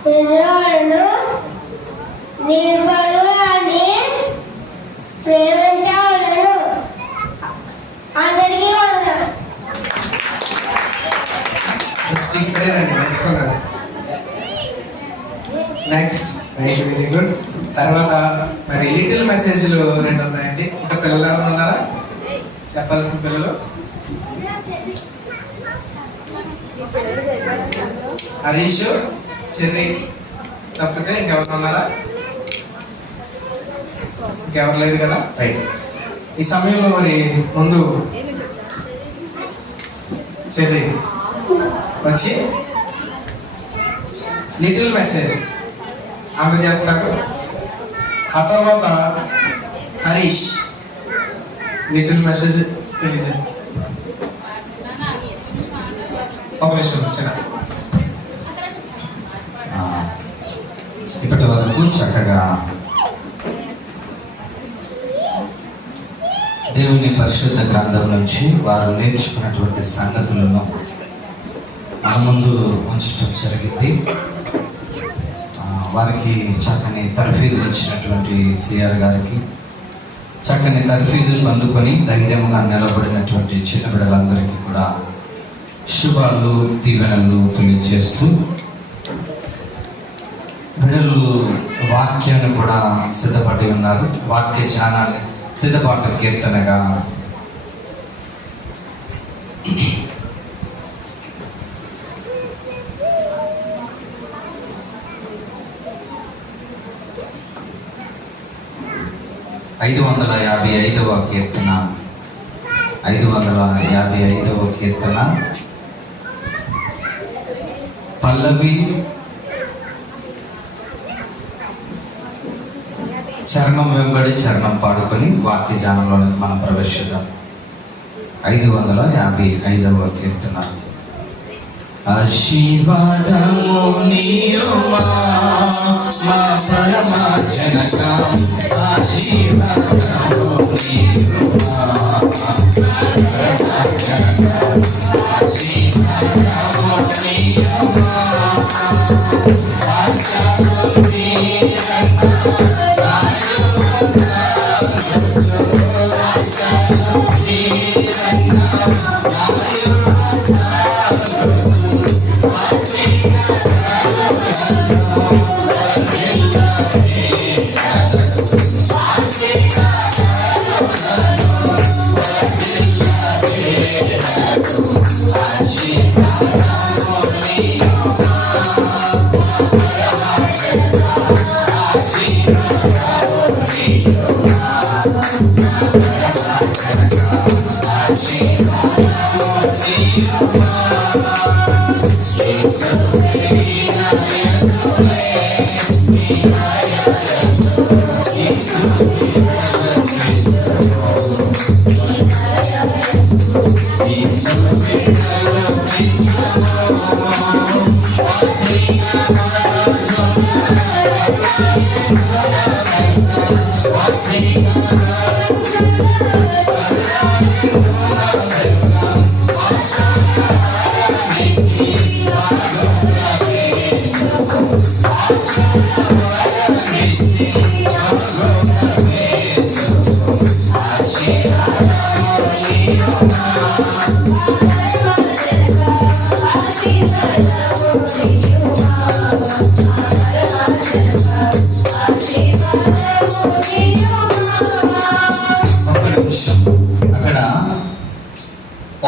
నిన్ను నిర్వడు అని ప్రేమించవలను. అందరికీ వందనాలు. జస్ట్ ఇక్కడేనండి నేర్చుకున్నాడు. Next, very good. తర్వాత మరి లిటిల్ మెసేజ్లు 2 ఉన్నాయండి. ఇంకా పిల్లలు ఎవరు ఉన్నారా చెప్పాల్సిన పిల్లలు? హరీష్, చెర్రీ తప్పితే ఇంకెవరు ఉన్నారా? ఇంకెవరు లేదు కదా, రైట్. ఈ సమయంలో మరి ముందు చెర్రీ వచ్చి లిటిల్ మెసేజ్ అందజేస్తాడు. ఆ తర్వాత హరీష్ లిటిల్ మెసేజ్ తెలియజేస్తాడు. ఒక నిమిషం చిన్న. ఇప్పటి వరకు చక్కగా దేవుని పరిశుద్ధ గ్రంథం నుంచి వారు నేర్చుకున్నటువంటి సంగతులను మన ముందు ఉంచడం జరిగింది. వారికి చక్కని తర్ఫీదులు ఇచ్చినటువంటి సిఆర్ గారికి, చక్కని తర్ఫీదులు అందుకొని ధైర్యంగా నిలబడినటువంటి చిన్న బిడ్డలందరికీ కూడా శుభాలు దీవెనలు తెలియజేస్తూ, బిడ్డలు వాక్యాన్ని కూడా సిద్ధపడి ఉన్నారు. వాక్య జ్ఞానాన్ని సిద్ధపాటు కీర్తనగా కీర్తన 555వ కీర్తన పల్లవి చరణం వెంబడి చరణం పాడుకొని వాక్య జ్ఞానంలోనికి మనం ప్రవేశిద్దాం. 555వ కీర్తన. ఆశీర్వాదము నీయుమా మా పరమ జనక, ఆశీర్వాదము నీయుమా మా పరమ జనక, ఆశీర్వాదము నీయుమా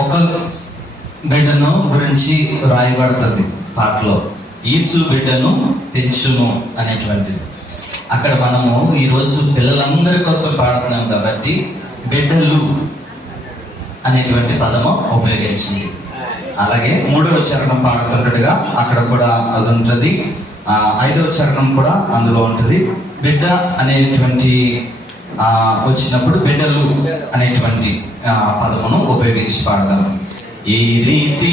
ఒక బిడ్డను గురించి రాయబడుతుంది పాటలో, యేసు బిడ్డను పెంచును అనేటువంటిది. అక్కడ మనము ఈరోజు పిల్లలందరి కోసం పాడుతున్నాం కాబట్టి బిడ్డలు అనేటువంటి పదము ఉపయోగించింది. అలాగే 3వ చరణం పాడుతుంటట్టుగా అక్కడ కూడా అది ఉంటుంది, 5వ చరణం కూడా అందులో ఉంటుంది. బిడ్డ అనేటువంటి వచ్చినప్పుడు బిడ్డలు అనేటువంటి పదమును ఉపయోగించి పాడదాము. ఈ రీతి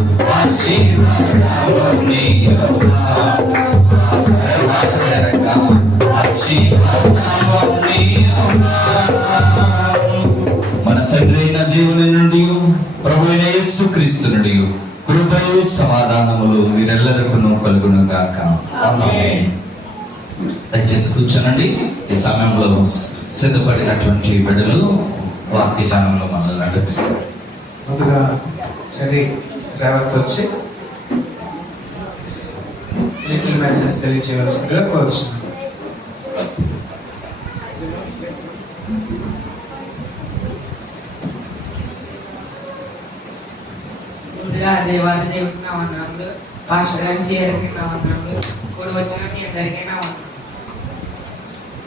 మన తండ్రి అయిన దేవుని నుండి ప్రభు అయిన యేసుక్రీస్తు నుండి కృపయు సమాధానములు మీరెల్లరికూ కలుగును గాక. ఆమేన్. దయచేసి కూర్చోనండి. ఈ సమయంలో సిద్ధపడినటువంటి బిడ్డలు వాక్యజానంలో మనల్ని నడిపిస్తారు. ముందుగా చెర్రీ రేవత్ వచ్చి మెసేజ్ తెలియచేయవలసిందిగా కోరుచున్నాను. ముందుగా దేవాది దేవుడికి నా వందనములు, పాస్టర్ గారి సీఆర్కి నా వందనములు, కూడి వచ్చిన మీ అందరికీ నా వందనములు.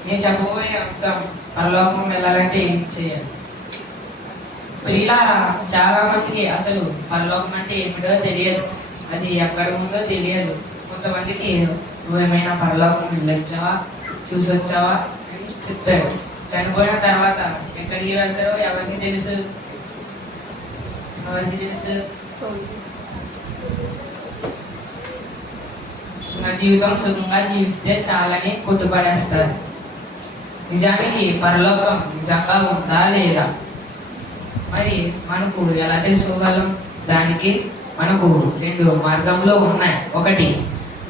నేను చెప్పబోయే అంశం పరలోకం వెళ్ళాలంటే ఏం చేయాలి. ప్రియులారా, చాలా మందికి అసలు పరలోకం అంటే ఏమిటో తెలియదు, అది ఎక్కడ ఉందో తెలియదు. కొంతమందికి నువ్వేమైనా పరలోకం వెళ్ళొచ్చావా, చూసొచ్చావా అని చెప్తారు. చనిపోయిన తర్వాత ఎక్కడికి వెళ్తారో ఎవరికి తెలుసు? ఎవరికి తెలుసు? నా జీవితం సుఖంగా జీవిస్తే చాలని కొట్టుపడేస్తారు. నిజానికి పరలోకం నిజంగా ఉందా లేదా? మరి మనకు ఎలా తెలుసుకోగలం? దానికి మనకు 2 మార్గంలో ఉన్నాయి. ఒకటి,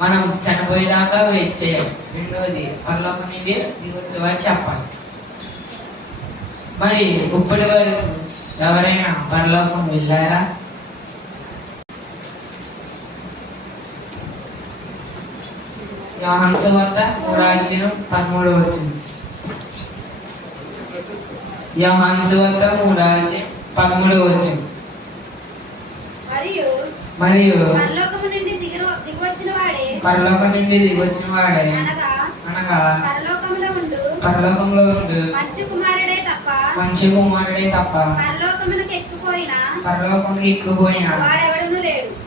మనం చనిపోయేదాకా వెయిట్ చేయాలి. రెండోది, పరలోకం నుండి దిగొచ్చేవా చెప్పాలి. మరి ఇప్పటి వరకు ఎవరైనా పరలోకం వెళ్ళారా? యోహాను సువార్త 3:13 యోహాను సువార్త 3:13 మరియు పరలోకము నుండి దిగివచ్చిన వాడే అనగా పరలోకములో ఉండు మనిషి కుమారుడే తప్ప పరలోకములకు ఎక్కిపోయిన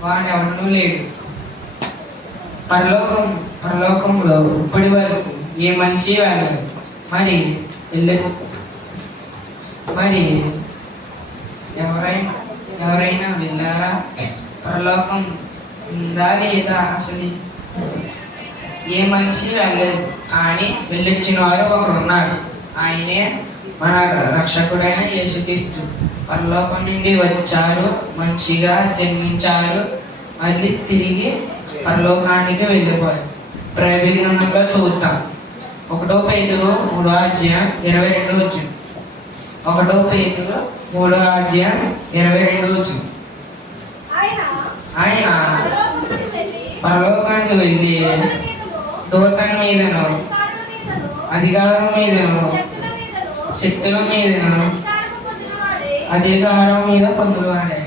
వాడెవడనూ లేడు. పరలోకంలో ఇప్పటి వరకు ఏ మనిషి వెళ్ళదు. మరి ఎవరైనా వెళ్ళారా? పరలోకం ఉందా లేదా? అసలు ఏ మనిషి వెళ్ళలేదు. కానీ వెళ్ళొచ్చిన వారు ఒకరు ఉన్నారు. ఆయనే మన రక్షకుడైన యేసుక్రీస్తు. పరలోకం నుండి వచ్చారు, మంచిగా జన్మించారు, మళ్ళీ తిరిగి పరలోకానికి వెళ్ళిపోయారు. బైబిల్ గ్రంథంలో చూద్దాం. 1 పేతురు 3:22 1 పేతురు 3:22 ఆయన పరలోకానికి వెళ్ళి దూతల మీదను, అధికారం మీదను, శక్తుల మీదను అధికారం మీద పొందువాడే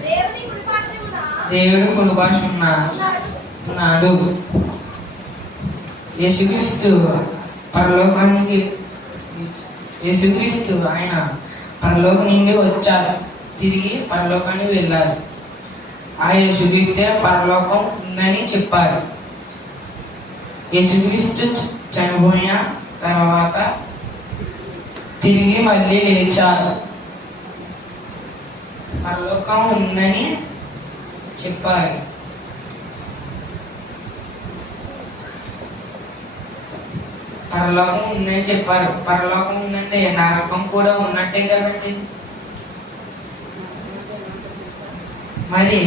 దేవుడు కుడిపార్శ్వమున్నాడు. యేసుక్రీస్తు ఆయన పరలోకం నుండి వచ్చారు, తిరిగి పరలోకానికి వెళ్ళారు. ఆ యేసుక్రీస్తే పరలోకం ఉందని చెప్పారు. యేసుక్రీస్తు చనిపోయిన తర్వాత తిరిగి మళ్ళీ లేచారు, పరలోకం ఉందని చెప్పారు. పరలోకం ఉందని చెప్పారు. పరలోకం ఉందంటే నరకం కూడా ఉన్నట్టే కదండి. మరి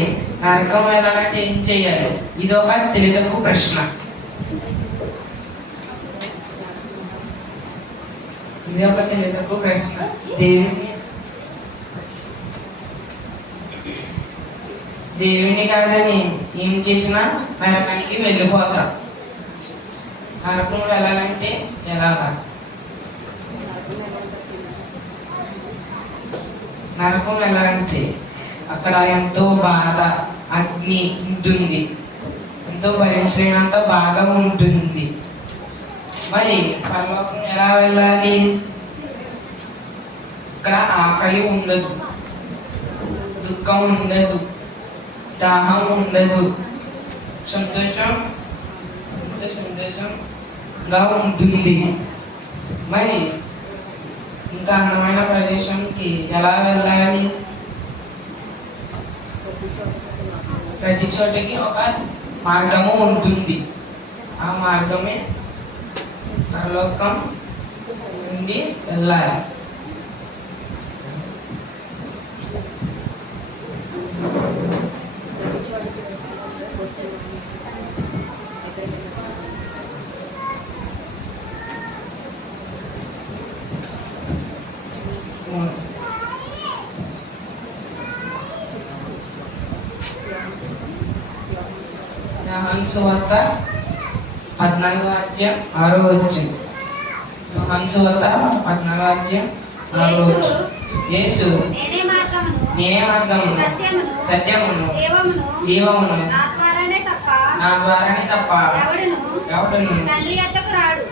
నరకం వెళ్ళాలంటే ఏం చెయ్యాలి? ఇది ఒక తెలివితక్కువ ప్రశ్న. దేవుని కాదని ఏం చేసినా నరకానికి వెళ్ళిపోతాం. నరకం వెళ్ళాలంటే ఎలాగా? నరకం వెళ్ళాలంటే అక్కడ ఎంతో బాధ, అగ్ని ఉంటుంది, ఎంతో భరించలేనంత బాధ ఉంటుంది. మరి పరలోకం ఎలా వెళ్ళాలి? ఇక్కడ ఆకలి ఉండదు, దుఃఖం ఉండదు, దాహం ఉండదు, సంతోషంగా ఉంటుంది. మరి ఇంత అందమైన ప్రదేశంకి ఎలా వెళ్ళాలి? ప్రతి చోటకి ఒక మార్గము ఉంటుంది. ఆ మార్గమే పరలోకం నుండి వెళ్ళాలి. యోహాను సువార్త 14:6. యోహాను సువార్త 14:6. యేసు నేనే మార్గమును నేనే మార్గమును సత్యమును జీవమును నా ద్వారానే తప్ప ఎవడును తండ్రి యొద్దకు రాడు.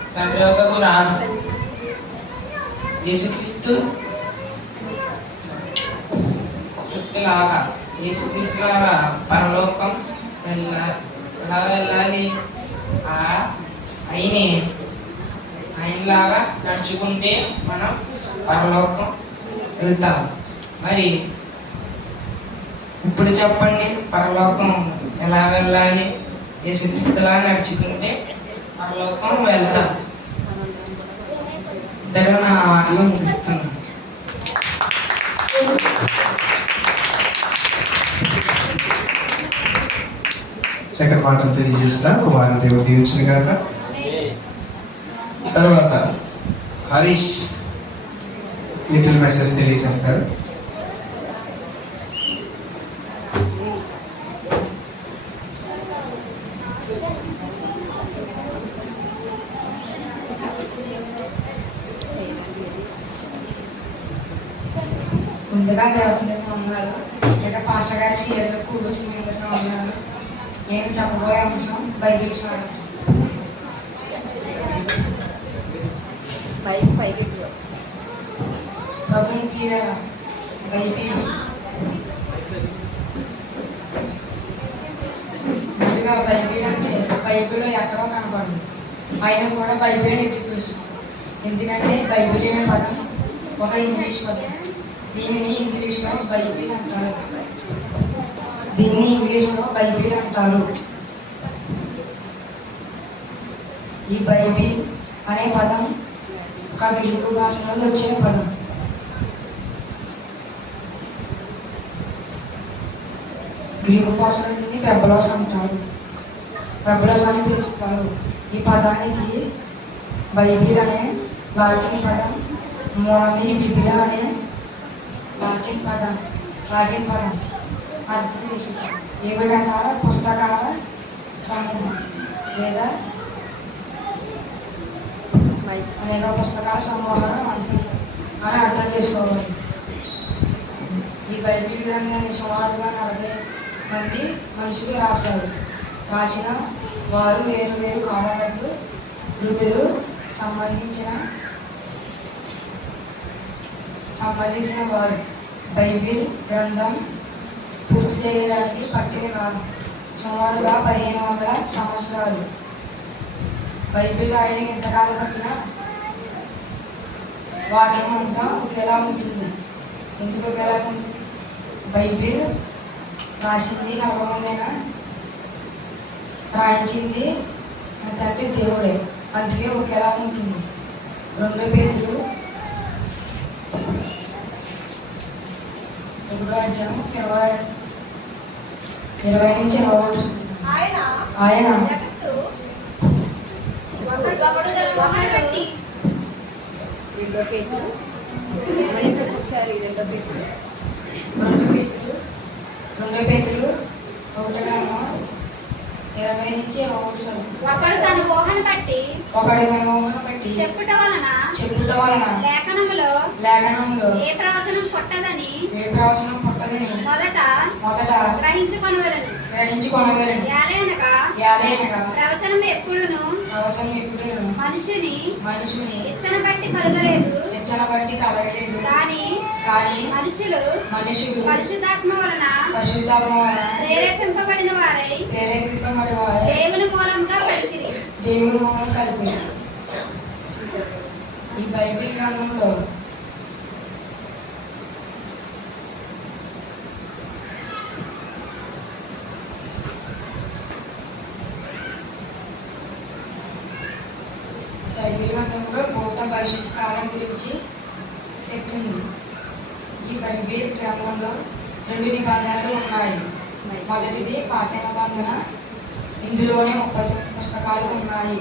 యేసుక్రీస్తులాగా పరలోకం ఎలా వెళ్ళాలి? ఆయనలాగా నడుచుకుంటే మనం పరలోకం వెళ్తాం. మరి ఇప్పుడు చెప్పండి, పరలోకం ఎలా వెళ్ళాలి? యేసుక్రీస్తులా నడుచుకుంటే పరలోకం వెళ్తాం. ఇద్దరు నా మాటలు ముగిస్తున్నాను. చక్కటి మాటలు తెలియజేసిన కుమారుని దేవుడు దీవించిన గాక. తర్వాత హరీష్ లిటిల్ మెసేజ్ తెలియజేస్తారు. ముందుగా దేవతలుగా ఉన్నారు, లేదా పాస్టర్ గారి సీరియల్ కూర్చుని ముందుగా ఉన్నారు. నేను చెప్పబోయే అంశం బైబిల్ సారం. ప్రభు ప్రియులారా, ముందుగా బైబిల్ అంటే బైబిల్లో ఎక్కడో కనపడదు, అయినా కూడా బైబిల్ ఎత్తి పిలుస్తాం. ఎందుకంటే బైబిల్ అనే పదం ఒక ఇంగ్లీష్ పదం. దీనిని ఇంగ్లీష్లో బైబిల్ అంటారు. ఈ బైబిల్ అనే పదం ఒక గ్రీకు భాష నుండి వచ్చిన పదం. గ్రీకు భాషలో దీన్ని పెబ్బలోస్ అంటారు, పెబ్బలోస్ అని పిలుస్తారు. ఈ పదానికి బైబిల్ అనే లాటిన్ పదం, మోమి బిబిలియా అనే లాటిన్ పదం అర్థం చేసుకుంటారు. ఏమిటంటారా? పుస్తకాల సమూహం లేదా అనేక పుస్తకాల సమూహాలు అని అర్థం చేసుకోవాలి. ఈ బైబిల్ గ్రంథాన్ని సుమారుగా 40 మంది మనుషులు రాసిన వారు వేరు వేరు కాలాలకు కృతులు సంబంధించిన వారు. బైబిల్ గ్రంథం పూర్తి చేయడానికి పట్టిన కాలం సుమారుగా 1500 సంవత్సరాలు. బైబిల్ రాయడానికి ఎంతకాలం పట్టినా వాక్యం అంతా ఒకేలా ఉంటుంది. ఎందుకు ఒకేలా ఉంటుంది? బైబిల్ రాసింది 40 మందైనా రాయించింది తండ్రి దేవుడే, అందుకే ఒకేలా ఉంటుంది. 2 పేతురు 20 నుంచి 21 ఆయన రెండో పేతురు 20 నుంచి 21 ఒకడు తన ఊహను బట్టి చెప్పుట వలన లేఖనములో ఏ ప్రవచనం పుట్టదని మొదట గ్రహించుకొనవలెను. యాలయనగా ప్రవచనం ఎప్పుడును మనుషుని ఇచ్చన బట్టి కలగలేదు, కానీ మనుషులు పరిశుద్ధాత్మ వలన ప్రేరేపింపబడిన వారై దేవుని మూలంగా కలిపి. ఈ బైబిల్ గ్రంథంలో బైబిల్ గ్రంథంలో భూత భవిష్యత్ కాలం గురించి చెప్తుంది. ఈ బైబిల్ గ్రంథంలో 2 నిబంధనలు ఉన్నాయి. మొదటిది పాత నిబంధన. ఇందులోనే 39 పుస్తకాలు ఉన్నాయి.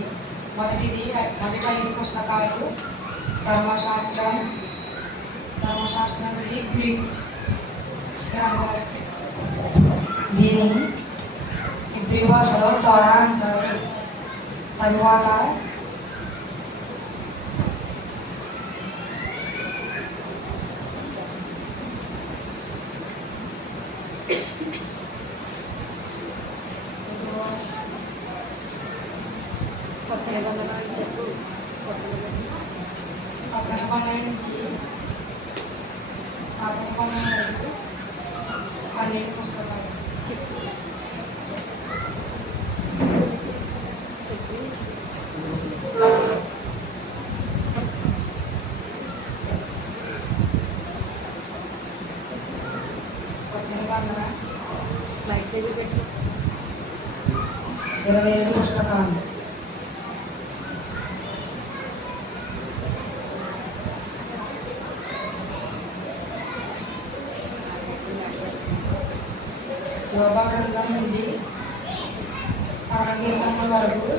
మొదటి 5 పుస్తకాలు ధర్మశాస్త్రం, గ్రీక్ గ్రంథం. దీనిని హెబ్రీ భాషలో తోరా అంటారు. తరువాత నుంచి 12 పుస్తకాలు. నిబంధన 27 పుస్తకాలు. యోగ గ్రంథం నుండి పరమగీతం వరకు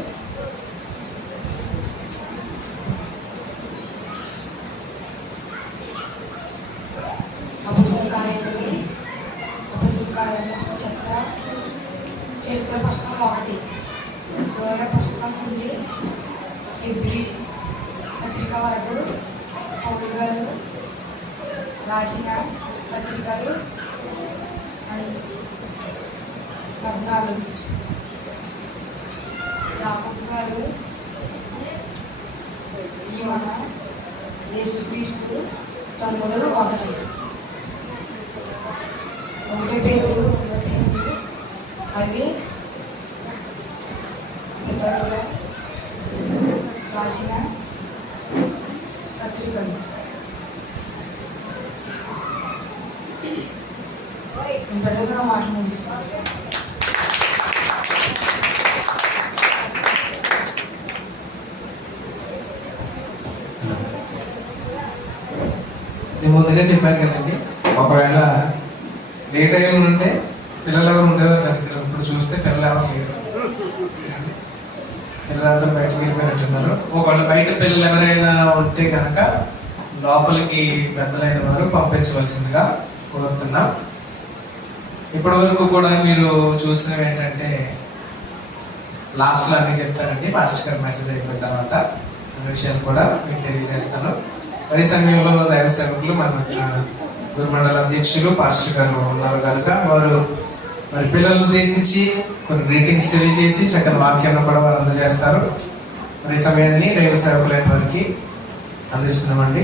అపుస్తల కార్యములు చరిత్ర పుస్తకం 1. యోగ పుస్తకం నుండి హెబ్రీ పత్రిక వరకు పౌలు గారు రాసిన పత్రికలు 14. యాకోబు గారు ఈ మన యేసుక్రీస్తు తమ్ముడు 1. 1 పేతురు అవి ఇతరులు రాసిన పత్రికలు. ఇంతటిగా మాటలు ముగిస్తాను. నేను ముందుగా చెప్పాను కదండి, ఒకవేళ లేట్ అయి ఉంటే పిల్లలు ఎవరు ఉండేవారు కదా. ఇప్పుడు చూస్తే పిల్లలు ఎవరు లేరు. పిల్లలందరూ బయటకు వెళ్ళిపోయినట్టున్నారు. ఒకవేళ బయట పిల్లలు ఎవరైనా ఉంటే కనుక లోపలికి పెద్దలైన వారు పంపించవలసిందిగా కోరుతున్నాం. ఇప్పటి వరకు కూడా మీరు చూసినవి ఏంటంటే లాస్ట్లో అన్నీ చెప్తానండి. మాస్టర్ గారు మెసేజ్ అయిపోయిన తర్వాత అన్ని విషయాలు కూడా మీకు తెలియజేస్తాను. మరి సమయంలో దైవ సేవకులు మన గురుమండల అధ్యక్షులు పాస్టర్ గారు ఉన్నారు కనుక వారు మరి పిల్లలను ఉద్దేశించి కొన్ని గ్రీటింగ్స్ తెలియజేసి చక్కని వాక్యాన్ని కూడా వారు అందజేస్తారు. మరి సమయాన్ని దైవ సేవకులైన వారికి అందిస్తున్నామండి.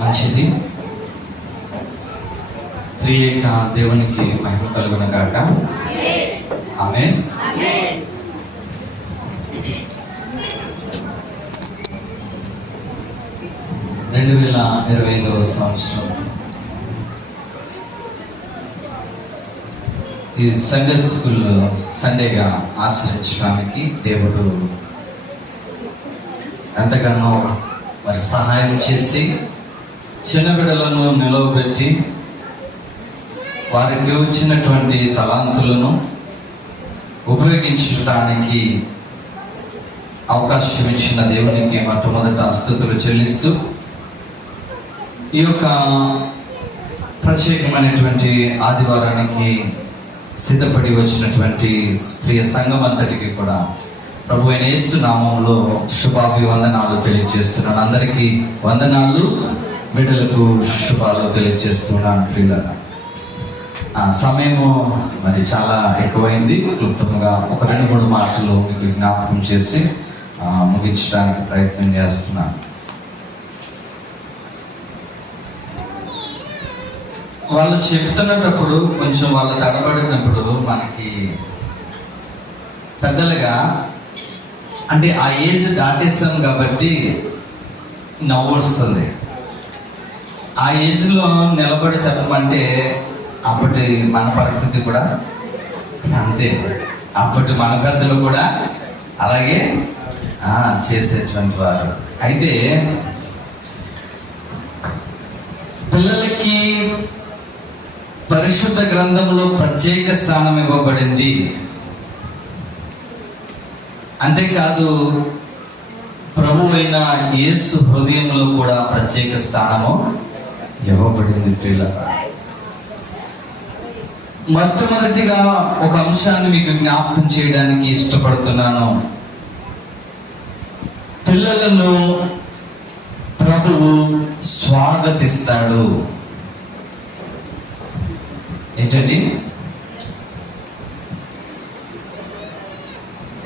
మంచిది. త్రియేక దేవునికి మహిమ కలుగును గాక. ఆమేన్. 2025వ సంవత్సరం ఈ సండే స్కూల్ సండేగా ఆచరించడానికి దేవుడు ఎంతగానో మరి సహాయం చేసి చిన్న బిడ్డలను నిలవబెట్టి వారికి వచ్చినటువంటి తలాంతులను ఉపయోగించడానికి అవకాశం ఇచ్చిన దేవునికి మొట్టమొదట స్తుతులు చెల్లిస్తూ ఈ యొక్క ప్రత్యేకమైనటువంటి ఆదివారానికి సిద్ధపడి వచ్చినటువంటి ప్రియ సంఘం అంతటికి కూడా ప్రభు అయిన యేసు నామములో శుభాభివందనాలు తెలియజేస్తున్నాను. అందరికీ వందనాలు, బిడ్డలకు శుభాలు తెలియజేస్తున్నాను. ప్రియులారా, సమయము మరి చాలా ఎక్కువైంది. క్లుప్తంగా ఒక 2-3 మాటలు మీకు జ్ఞాపకం చేసి ముగించడానికి ప్రయత్నం చేస్తున్నాను. వాళ్ళు చెప్తున్నప్పుడు కొంచెం వాళ్ళు తడబడినప్పుడు మనకి పెద్దలుగా అంటే ఆ ఏజ్ దాటేస్తాం కాబట్టి నవ్వు వస్తుంది. ఆ ఏజ్లో నిలబడి చెప్పమంటే అప్పటి మన పరిస్థితి కూడా అంతే. అప్పటి మన పెద్దలు కూడా అలాగే చేసేటువంటి వారు. అయితే పిల్లలకి పరిశుద్ధ గ్రంథంలో ప్రత్యేక స్థానం ఇవ్వబడింది. అంతేకాదు ప్రభువైన యేసు హృదయంలో కూడా ప్రత్యేక స్థానము ఇవ్వబడింది. ప్రియులారా, మొట్టమొదటిగా ఒక అంశాన్ని మీకు జ్ఞాపకం చేయడానికి ఇష్టపడుతున్నాను. పిల్లలను ప్రభువు స్వాగతిస్తాడు. ఏంటండి,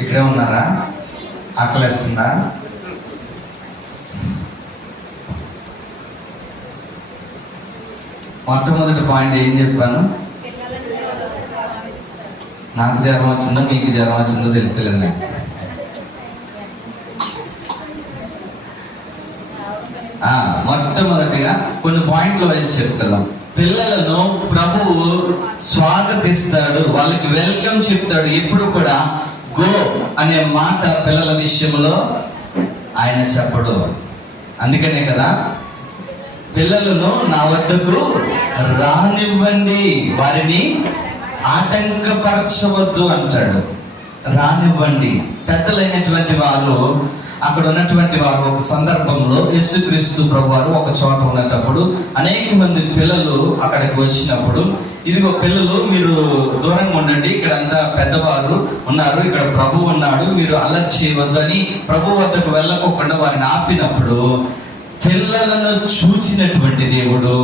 ఇక్కడే ఉన్నారా? ఆకలేస్తుందా? మొట్టమొదటి పాయింట్ ఏం చెప్పాను? నాకు జ్వరం వచ్చిందో మీకు జ్వరం వచ్చిందో తెలుస్తలేదు నాకు. మొట్టమొదటిగా కొన్ని పాయింట్లు వైజ్ చెప్పుకుందాం. పిల్లలను ప్రభువు స్వాగతిస్తాడు, వాళ్ళకి వెల్కమ్ చెప్తాడు. ఎప్పుడు కూడా గో అనే మాట పిల్లల విషయంలో ఆయన చెప్పడు. అందుకనే కదా పిల్లలను నా వద్దకు రానివ్వండి, వారిని ఆటంకపరచవద్దు అంటాడు. రానివ్వండి. పెద్దలైనటువంటి వారు, అక్కడ ఉన్నటువంటి వారు ఒక సందర్భంలో యేసుక్రీస్తు ప్రభువారు ఒక చోట ఉన్నప్పుడు అనేక మంది పిల్లలు అక్కడికి వచ్చినప్పుడు, ఇదిగో పిల్లలు మీరు దూరంగా ఉండండి, ఇక్కడ అంతా పెద్దవారు ఉన్నారు, ఇక్కడ ప్రభు ఉన్నాడు, మీరు అల్లరి చేయవద్దు అని ప్రభు వద్దకు వెళ్ళకోకుండా వారిని ఆపినప్పుడు పిల్లలను చూచినటువంటి దేవుడు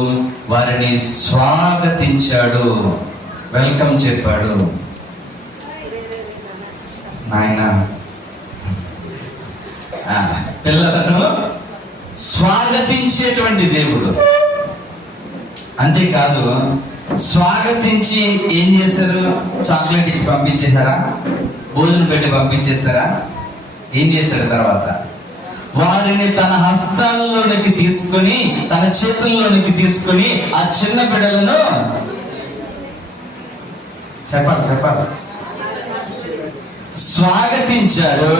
వారిని స్వాగతించాడు, వెల్కమ్ చెప్పాడు. నాయన పిల్లలను స్వాగతించేటువంటి దేవుడు. అంతేకాదు స్వాగతించి ఏం చేశారు? చాక్లెట్ ఇచ్చి పంపించేశారా? భోజనం పెట్టి పంపించేశారా? ఏం చేశారు? తర్వాత వారిని తన హస్తాల్లోనికి తీసుకొని, తన చేతుల్లోనికి తీసుకొని ఆ చిన్న బిడ్డలను చెప్పాలి స్వాగతించాడు,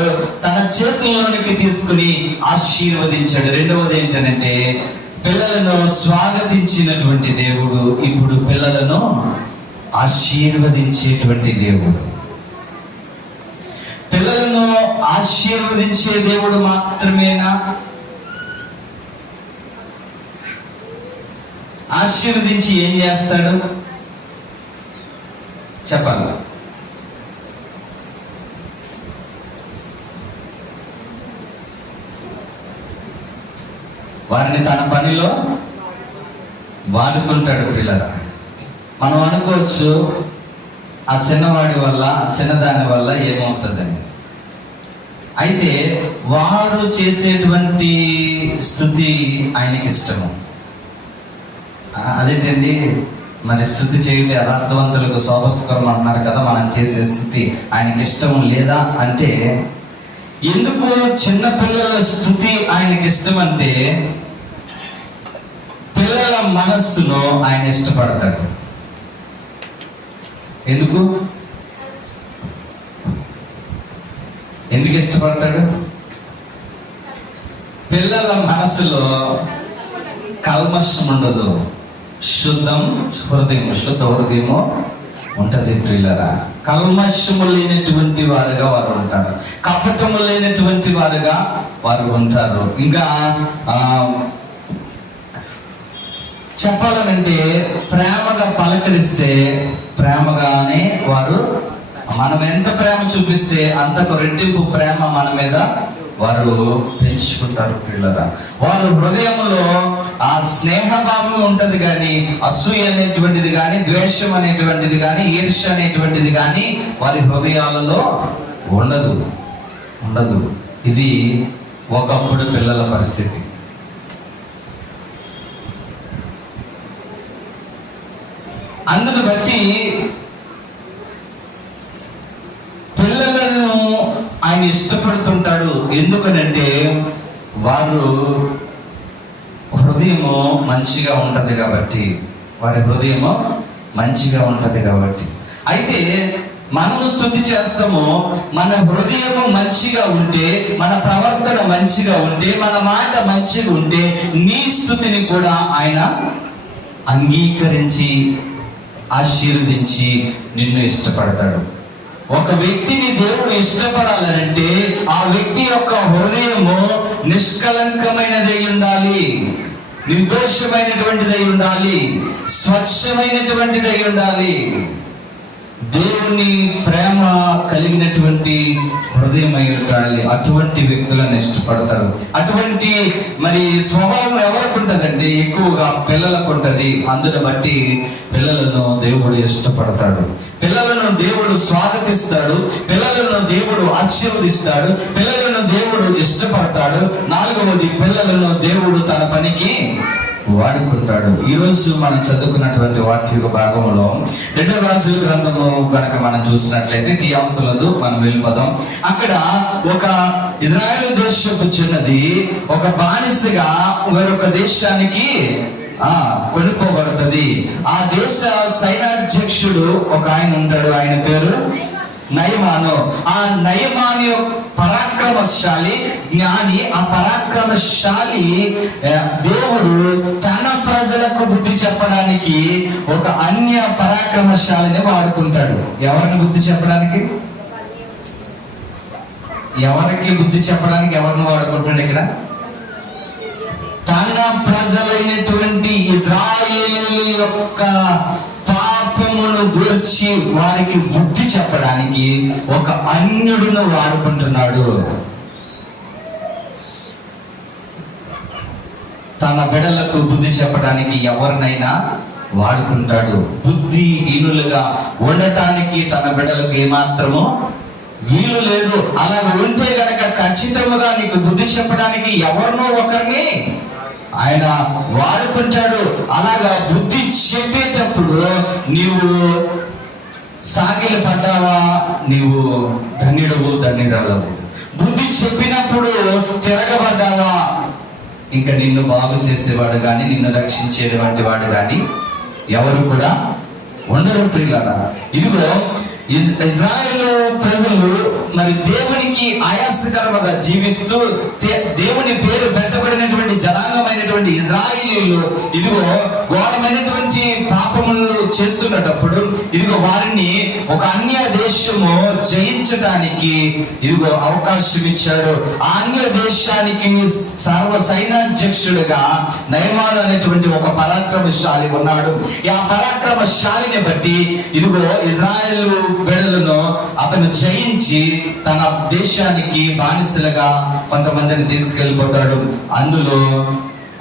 తన చేతుల్లోనికి తీసుకుని ఆశీర్వదించాడు. రెండవది ఏంటంటే పిల్లలను స్వాగతించినటువంటి దేవుడు ఇప్పుడు పిల్లలను ఆశీర్వదించేటువంటి దేవుడు. పిల్లలను ఆశీర్వదించే దేవుడు మాత్రమేనా? ఆశీర్వదించి ఏం చేస్తాడు చెప్పాలి. వారిని తన పనిలో వాడుకుంటాడు. పిల్లల మనం అనుకోవచ్చు ఆ చిన్నవాడి వల్ల, చిన్నదాని వల్ల ఏమవుతుందని. అయితే వారు చేసేటువంటి స్తుతి ఆయనకి ఇష్టము. అదేంటండి మరి స్తుతి చేయండి, యథార్థవంతులకు శోభస్కరం అంటున్నారు కదా, మనం చేసే స్తుతి ఆయనకి ఇష్టం లేదా అంటే, ఎందుకు చిన్న పిల్లల స్తుతి ఆయనకి ఇష్టం అంటే పిల్లల మనస్సులో ఆయన ఇష్టపడతాడు. ఎందుకు ఇష్టపడతాడు? పిల్లల మనస్సులో కల్మషం ఉండదు, శుద్ధ హృదయము ఉంటది. ప్రియులరా, కల్మషము లేనటువంటి వారుగా వారు ఉంటారు, కపటము లేనటువంటి వారుగా వారు ఉంటారు. ఇంకా చెప్పాలనంటే ప్రేమగా పలకరిస్తే ప్రేమగానే వారు, మనం ఎంత ప్రేమ చూపిస్తే అంతకు రెట్టింపు ప్రేమ మన మీద వారు పెంచుకుంటారు. పిల్లరా, వారు హృదయంలో ఆ స్నేహభావం ఉంటది కానీ అసూయ అనేటువంటిది కానీ, ద్వేషం అనేటువంటిది కానీ, ఈర్ష్య అనేటువంటిది కానీ వారి హృదయాలలో ఉండదు. ఇది ఒకప్పుడు పిల్లల పరిస్థితి. అందును బట్టి పిల్లలను ఆయన ఇష్టపడుతుంటాడు. ఎందుకనంటే వారు హృదయము మంచిగా ఉంటది కాబట్టి, వారి హృదయము మంచిగా ఉంటది కాబట్టి. అయితే మనము స్తుతి చేస్తామో, మన హృదయము మంచిగా ఉంటే, మన ప్రవర్తన మంచిగా ఉంటే, మన మాట మంచిగా ఉంటే, నీ స్తుతిని కూడా ఆయన అంగీకరించి ఆశీర్వదించి నిన్ను ఇష్టపడతాడు. ఒక వ్యక్తిని దేవుడు ఇష్టపడాలంటే ఆ వ్యక్తి యొక్క హృదయము నిష్కలంకమైనదై ఉండాలి, నిర్దోషమైనటువంటిదై ఉండాలి, స్వచ్ఛమైనటువంటిదై ఉండాలి. దేవుని ప్రేమ కలిగినటువంటి హృదయం అయి ఉండాలి. అటువంటి వ్యక్తులను ఇష్టపడతారు. అటువంటి మరి స్వభావం ఎవరికి ఉంటుందంటే ఎక్కువగా పిల్లలకు ఉంటుంది. అందును బట్టి పిల్లలను దేవుడు ఇష్టపడతాడు, పిల్లలను దేవుడు స్వాగతిస్తాడు, పిల్లలను దేవుడు ఆశీర్వదిస్తాడు, పిల్లలను దేవుడు ఇష్టపడతాడు. 4వది, పిల్లలను దేవుడు తన పనికి వాడుకుంటాడు. ఈరోజు మనం చదువుకున్నటువంటి వాక్య భాగంలో 2వ రాజుల గ్రంథము కనుక మనం చూసినట్లయితే తీయాంశలదు మనం వెళ్ళిపోదాం. అక్కడ ఒక ఇజ్రాయేల్ దేశపు చిన్నది ఒక బానిసగా వేరొక దేశానికి కొనుక్కోబడుతుంది. ఆ దేశ సైనాధ్యక్షుడు ఒక ఆయన ఉంటాడు, ఆయన పేరు నయమాను. ఆ నయమాను పరాక్రమశాలి, జ్ఞాని. ఆ పరాక్రమశాలి దేవుడు తన ప్రజలకు బుద్ధి చెప్పడానికి ఒక అన్య పరాక్రమశాలిని వాడుకుంటాడు. ఎవరిని బుద్ధి చెప్పడానికి? ఎవరికి బుద్ధి చెప్పడానికి ఎవరిని వాడుకుంటున్నాడు ఇక్కడ? తన ప్రజలైనటువంటి ఇజ్రాయేలు యొక్క పాపమును గురించి వారికి బుద్ధి చెప్పడానికి ఒక అన్యుడును వాడుకుంటున్నాడు. తన బిడ్డలకు బుద్ధి చెప్పడానికి ఎవరినైనా వాడుకుంటాడు. బుద్ధిహీనులుగా ఉండటానికి తన బిడ్డలకు ఏమాత్రమో వీలు లేదు. అలా ఉంటే గనక ఖచ్చితంగా నీకు బుద్ధి చెప్పడానికి ఎవరినో ఒకరిని ఆయన వాడుకుంటాడు. అలాగా బుద్ధి చెప్పేటప్పుడు నీవు సాగిలు పడ్డావా, నీవు ధన్యుడవు, ధన్యురాలవు. బుద్ధి చెప్పినప్పుడు తిరగబడ్డావా, ఇంకా నిన్ను బాగు చేసేవాడు కానీ నిన్ను రక్షించేటువంటి వాడు కానీ ఎవరు కూడా ఉండరు. ప్రియులారా, ఇదిగో ఇజ్రాయేలు ప్రజలు మరి దేవునికి ఆయాసకరముగా జీవిస్తూ దేవుని పేరు పెట్టబడినటువంటి జనాంగమైనటువంటి ఇజ్రాయేలీలు ఇదిగో ఘోరమైనటువంటి పాపములు చేస్తున్నప్పుడు ఇదిగో వారిని ఒక అన్య దేశము జయించడానికి ఇదిగో అవకాశం ఇచ్చాడు. ఆ అన్య దేశానికి సర్వ సైనాధ్యక్షుడిగా నయమాను అనేటువంటి ఒక పరాక్రమశాలి ఉన్నాడు. ఆ పరాక్రమశాలిని బట్టి ఇదిగో ఇజ్రాయేల్ బిడ్డలను అతను జయించి తన దేశానికి బానిసలుగా కొంతమందిని తీసుకెళ్ళిపోతాడు. అందులో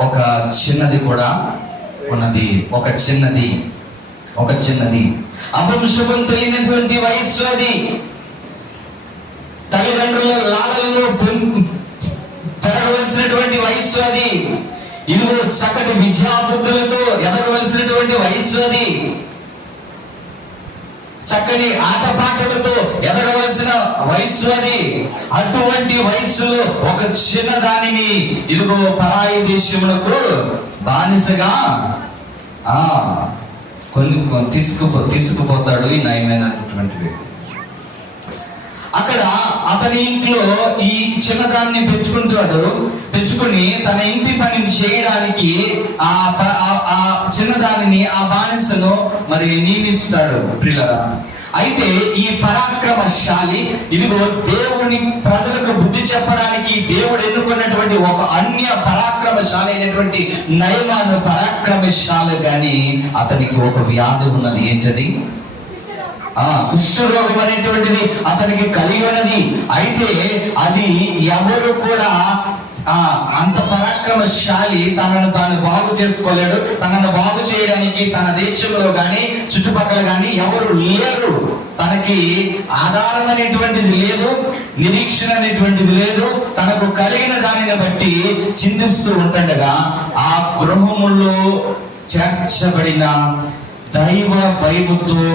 ఒక చిన్నది కూడా ఉన్నది. ఒక చిన్నది అవంశం తెలియనటువంటి వయస్సు, అది తల్లిదండ్రుల లాలల్లో పెరగవలసినటువంటి వయస్సు, అది ఇదిగో చక్కటి విద్యాబుద్ధులతో ఎదగవలసినటువంటి వయస్సు, అది చక్కని ఆటపాటలతో ఎదగవలసిన వయస్సు, అది. అటువంటి వయస్సులో ఒక చిన్నదానిని ఇదిగో పరాయి దేశములకు బానిసగా తీసుకుపోతాడు ఈ నయమైనటువంటి వ్యక్తి. అక్కడ అతని ఇంట్లో ఈ చిన్నదాన్ని పెంచుకుని తన ఇంటి పనిని చేయడానికి ఆ చిన్నదానిని, ఆ బానిసను మరి నియమిస్తాడు. ప్రియులారా, అయితే ఈ పరాక్రమశాలి ఇదిగో దేవుని ప్రజలకు బుద్ధి చెప్పడానికి దేవుడు ఎన్నుకున్నటువంటి ఒక అన్య పరాక్రమశాలి అయినటువంటి నయమాను పరాక్రమశాలి, గాని అతనికి ఒక వ్యాధి ఉన్నది. ఏంటది? కుష్ఠరోగం అనేటువంటిది అతనికి కలిగి ఉన్నది. అయితే అది ఎవరు కూడా అంత పరాక్రమశాలి తనను తాను బాగు చేసుకోలేడు. తనను బాగు చేయడానికి తన దేశంలో గాని చుట్టుపక్కల గాని ఎవరు లేరు. తనకి ఆధారం అనేటువంటిది లేదు, నిరీక్షణ అనేటువంటిది లేదు. తనకు కలిగిన దానిని బట్టి చింతిస్తూ ఉంటుండగా ఆ గృహములో చేర్చబడిన దైవ భయముతో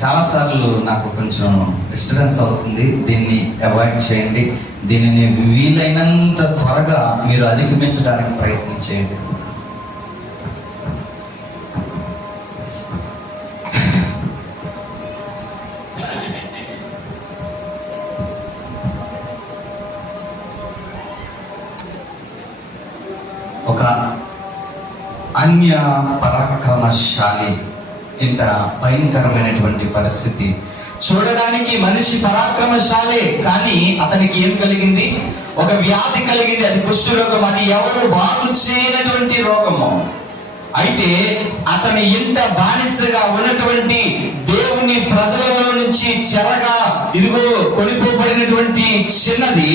చాలాసార్లు నాకు కొంచెం డిస్టర్బెన్స్ అవుతుంది. దీన్ని అవాయిడ్ చేయండి. దీనిని వీలైనంత త్వరగా మీరు అధిగమించడానికి ప్రయత్నం చేయండి. ఒక అన్య పరాక్రమశాలి, ఇంత భయంకరమైనటువంటి పరిస్థితి. చూడడానికి మనిషి పరాక్రమశాలే, కానీ అతనికి ఏం కలిగింది? ఒక వ్యాధి కలిగింది. అది కుష్ఠరోగం. అది ఎవరు బాగు చేయనటువంటి రోగము. అయితే అతని ఇంట బానిసగా ఉన్నటువంటి దేవుని ప్రజలలో నుంచి చెరగా ఇదిగో కొనిపోబడినటువంటి చిన్నది,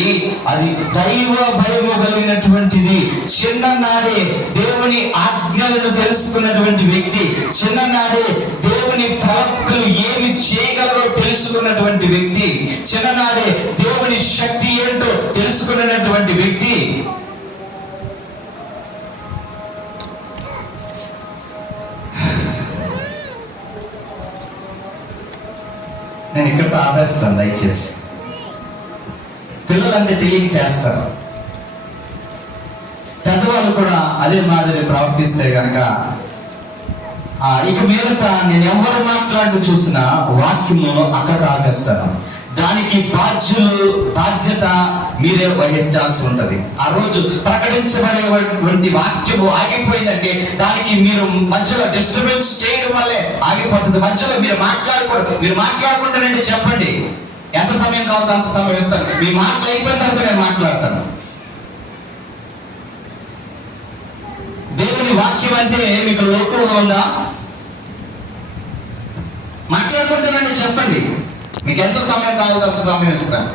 అది దైవ భయము కలిగినటువంటిది. చిన్ననాడే దేవుని ఆజ్ఞలను తెలుసుకున్నటువంటి వ్యక్తి, చిన్ననాడే దేవుని ప్రవక్తలు ఏమి చేయగలరో తెలుసుకున్నటువంటి వ్యక్తి, చిన్ననాడే దేవుని శక్తి ఏంటో తెలుసుకున్నటువంటి వ్యక్తి. నేను ఇక్కడితో ఆపేస్తాను. దయచేసి పిల్లలంటే తెలియక చేస్తారు, పెద్దవాళ్ళు కూడా అదే మాదిరి ప్రవర్తిస్తే కనుక ఇక మీదట నేను ఎవరు మాట్లాడుతూ చూసినా వాక్యము అక్కడ ఆపేస్తాను. దానికి బాధ్యత మీరే వహించాల్సి ఉంటది. ఆ రోజు ప్రకటించబడినటువంటి వాక్యము ఆగిపోయిందంటే దానికి మీరు మధ్యలో డిస్టర్బెన్స్ చేయడం వల్లే ఆగిపోతుంది. మధ్యలో మీరు మాట్లాడుకుంటానంటే చెప్పండి, ఎంత సమయం కావాలో అంత సమయం ఇస్తాను. మీ మాటలు అయిపోయిన తర్వాత నేను మాట్లాడతాను. దేవుని వాక్యం అంటే మీకు లోకుగా ఉందా? మాట్లాడుకుంటానంటే చెప్పండి, మీకు ఎంత సమయం కావాలో అంత సమయం ఇస్తాను.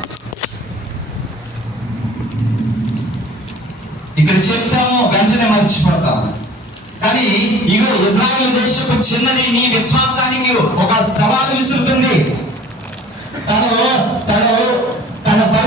ఇక్కడ చెప్తాము, వెంటనే మర్చిపోతాము. కానీ ఇగో ఇజ్రాయెల్ దేశపు చిన్నది నీ విశ్వాసానికి ఒక సవాలు విసురుతుంది. తను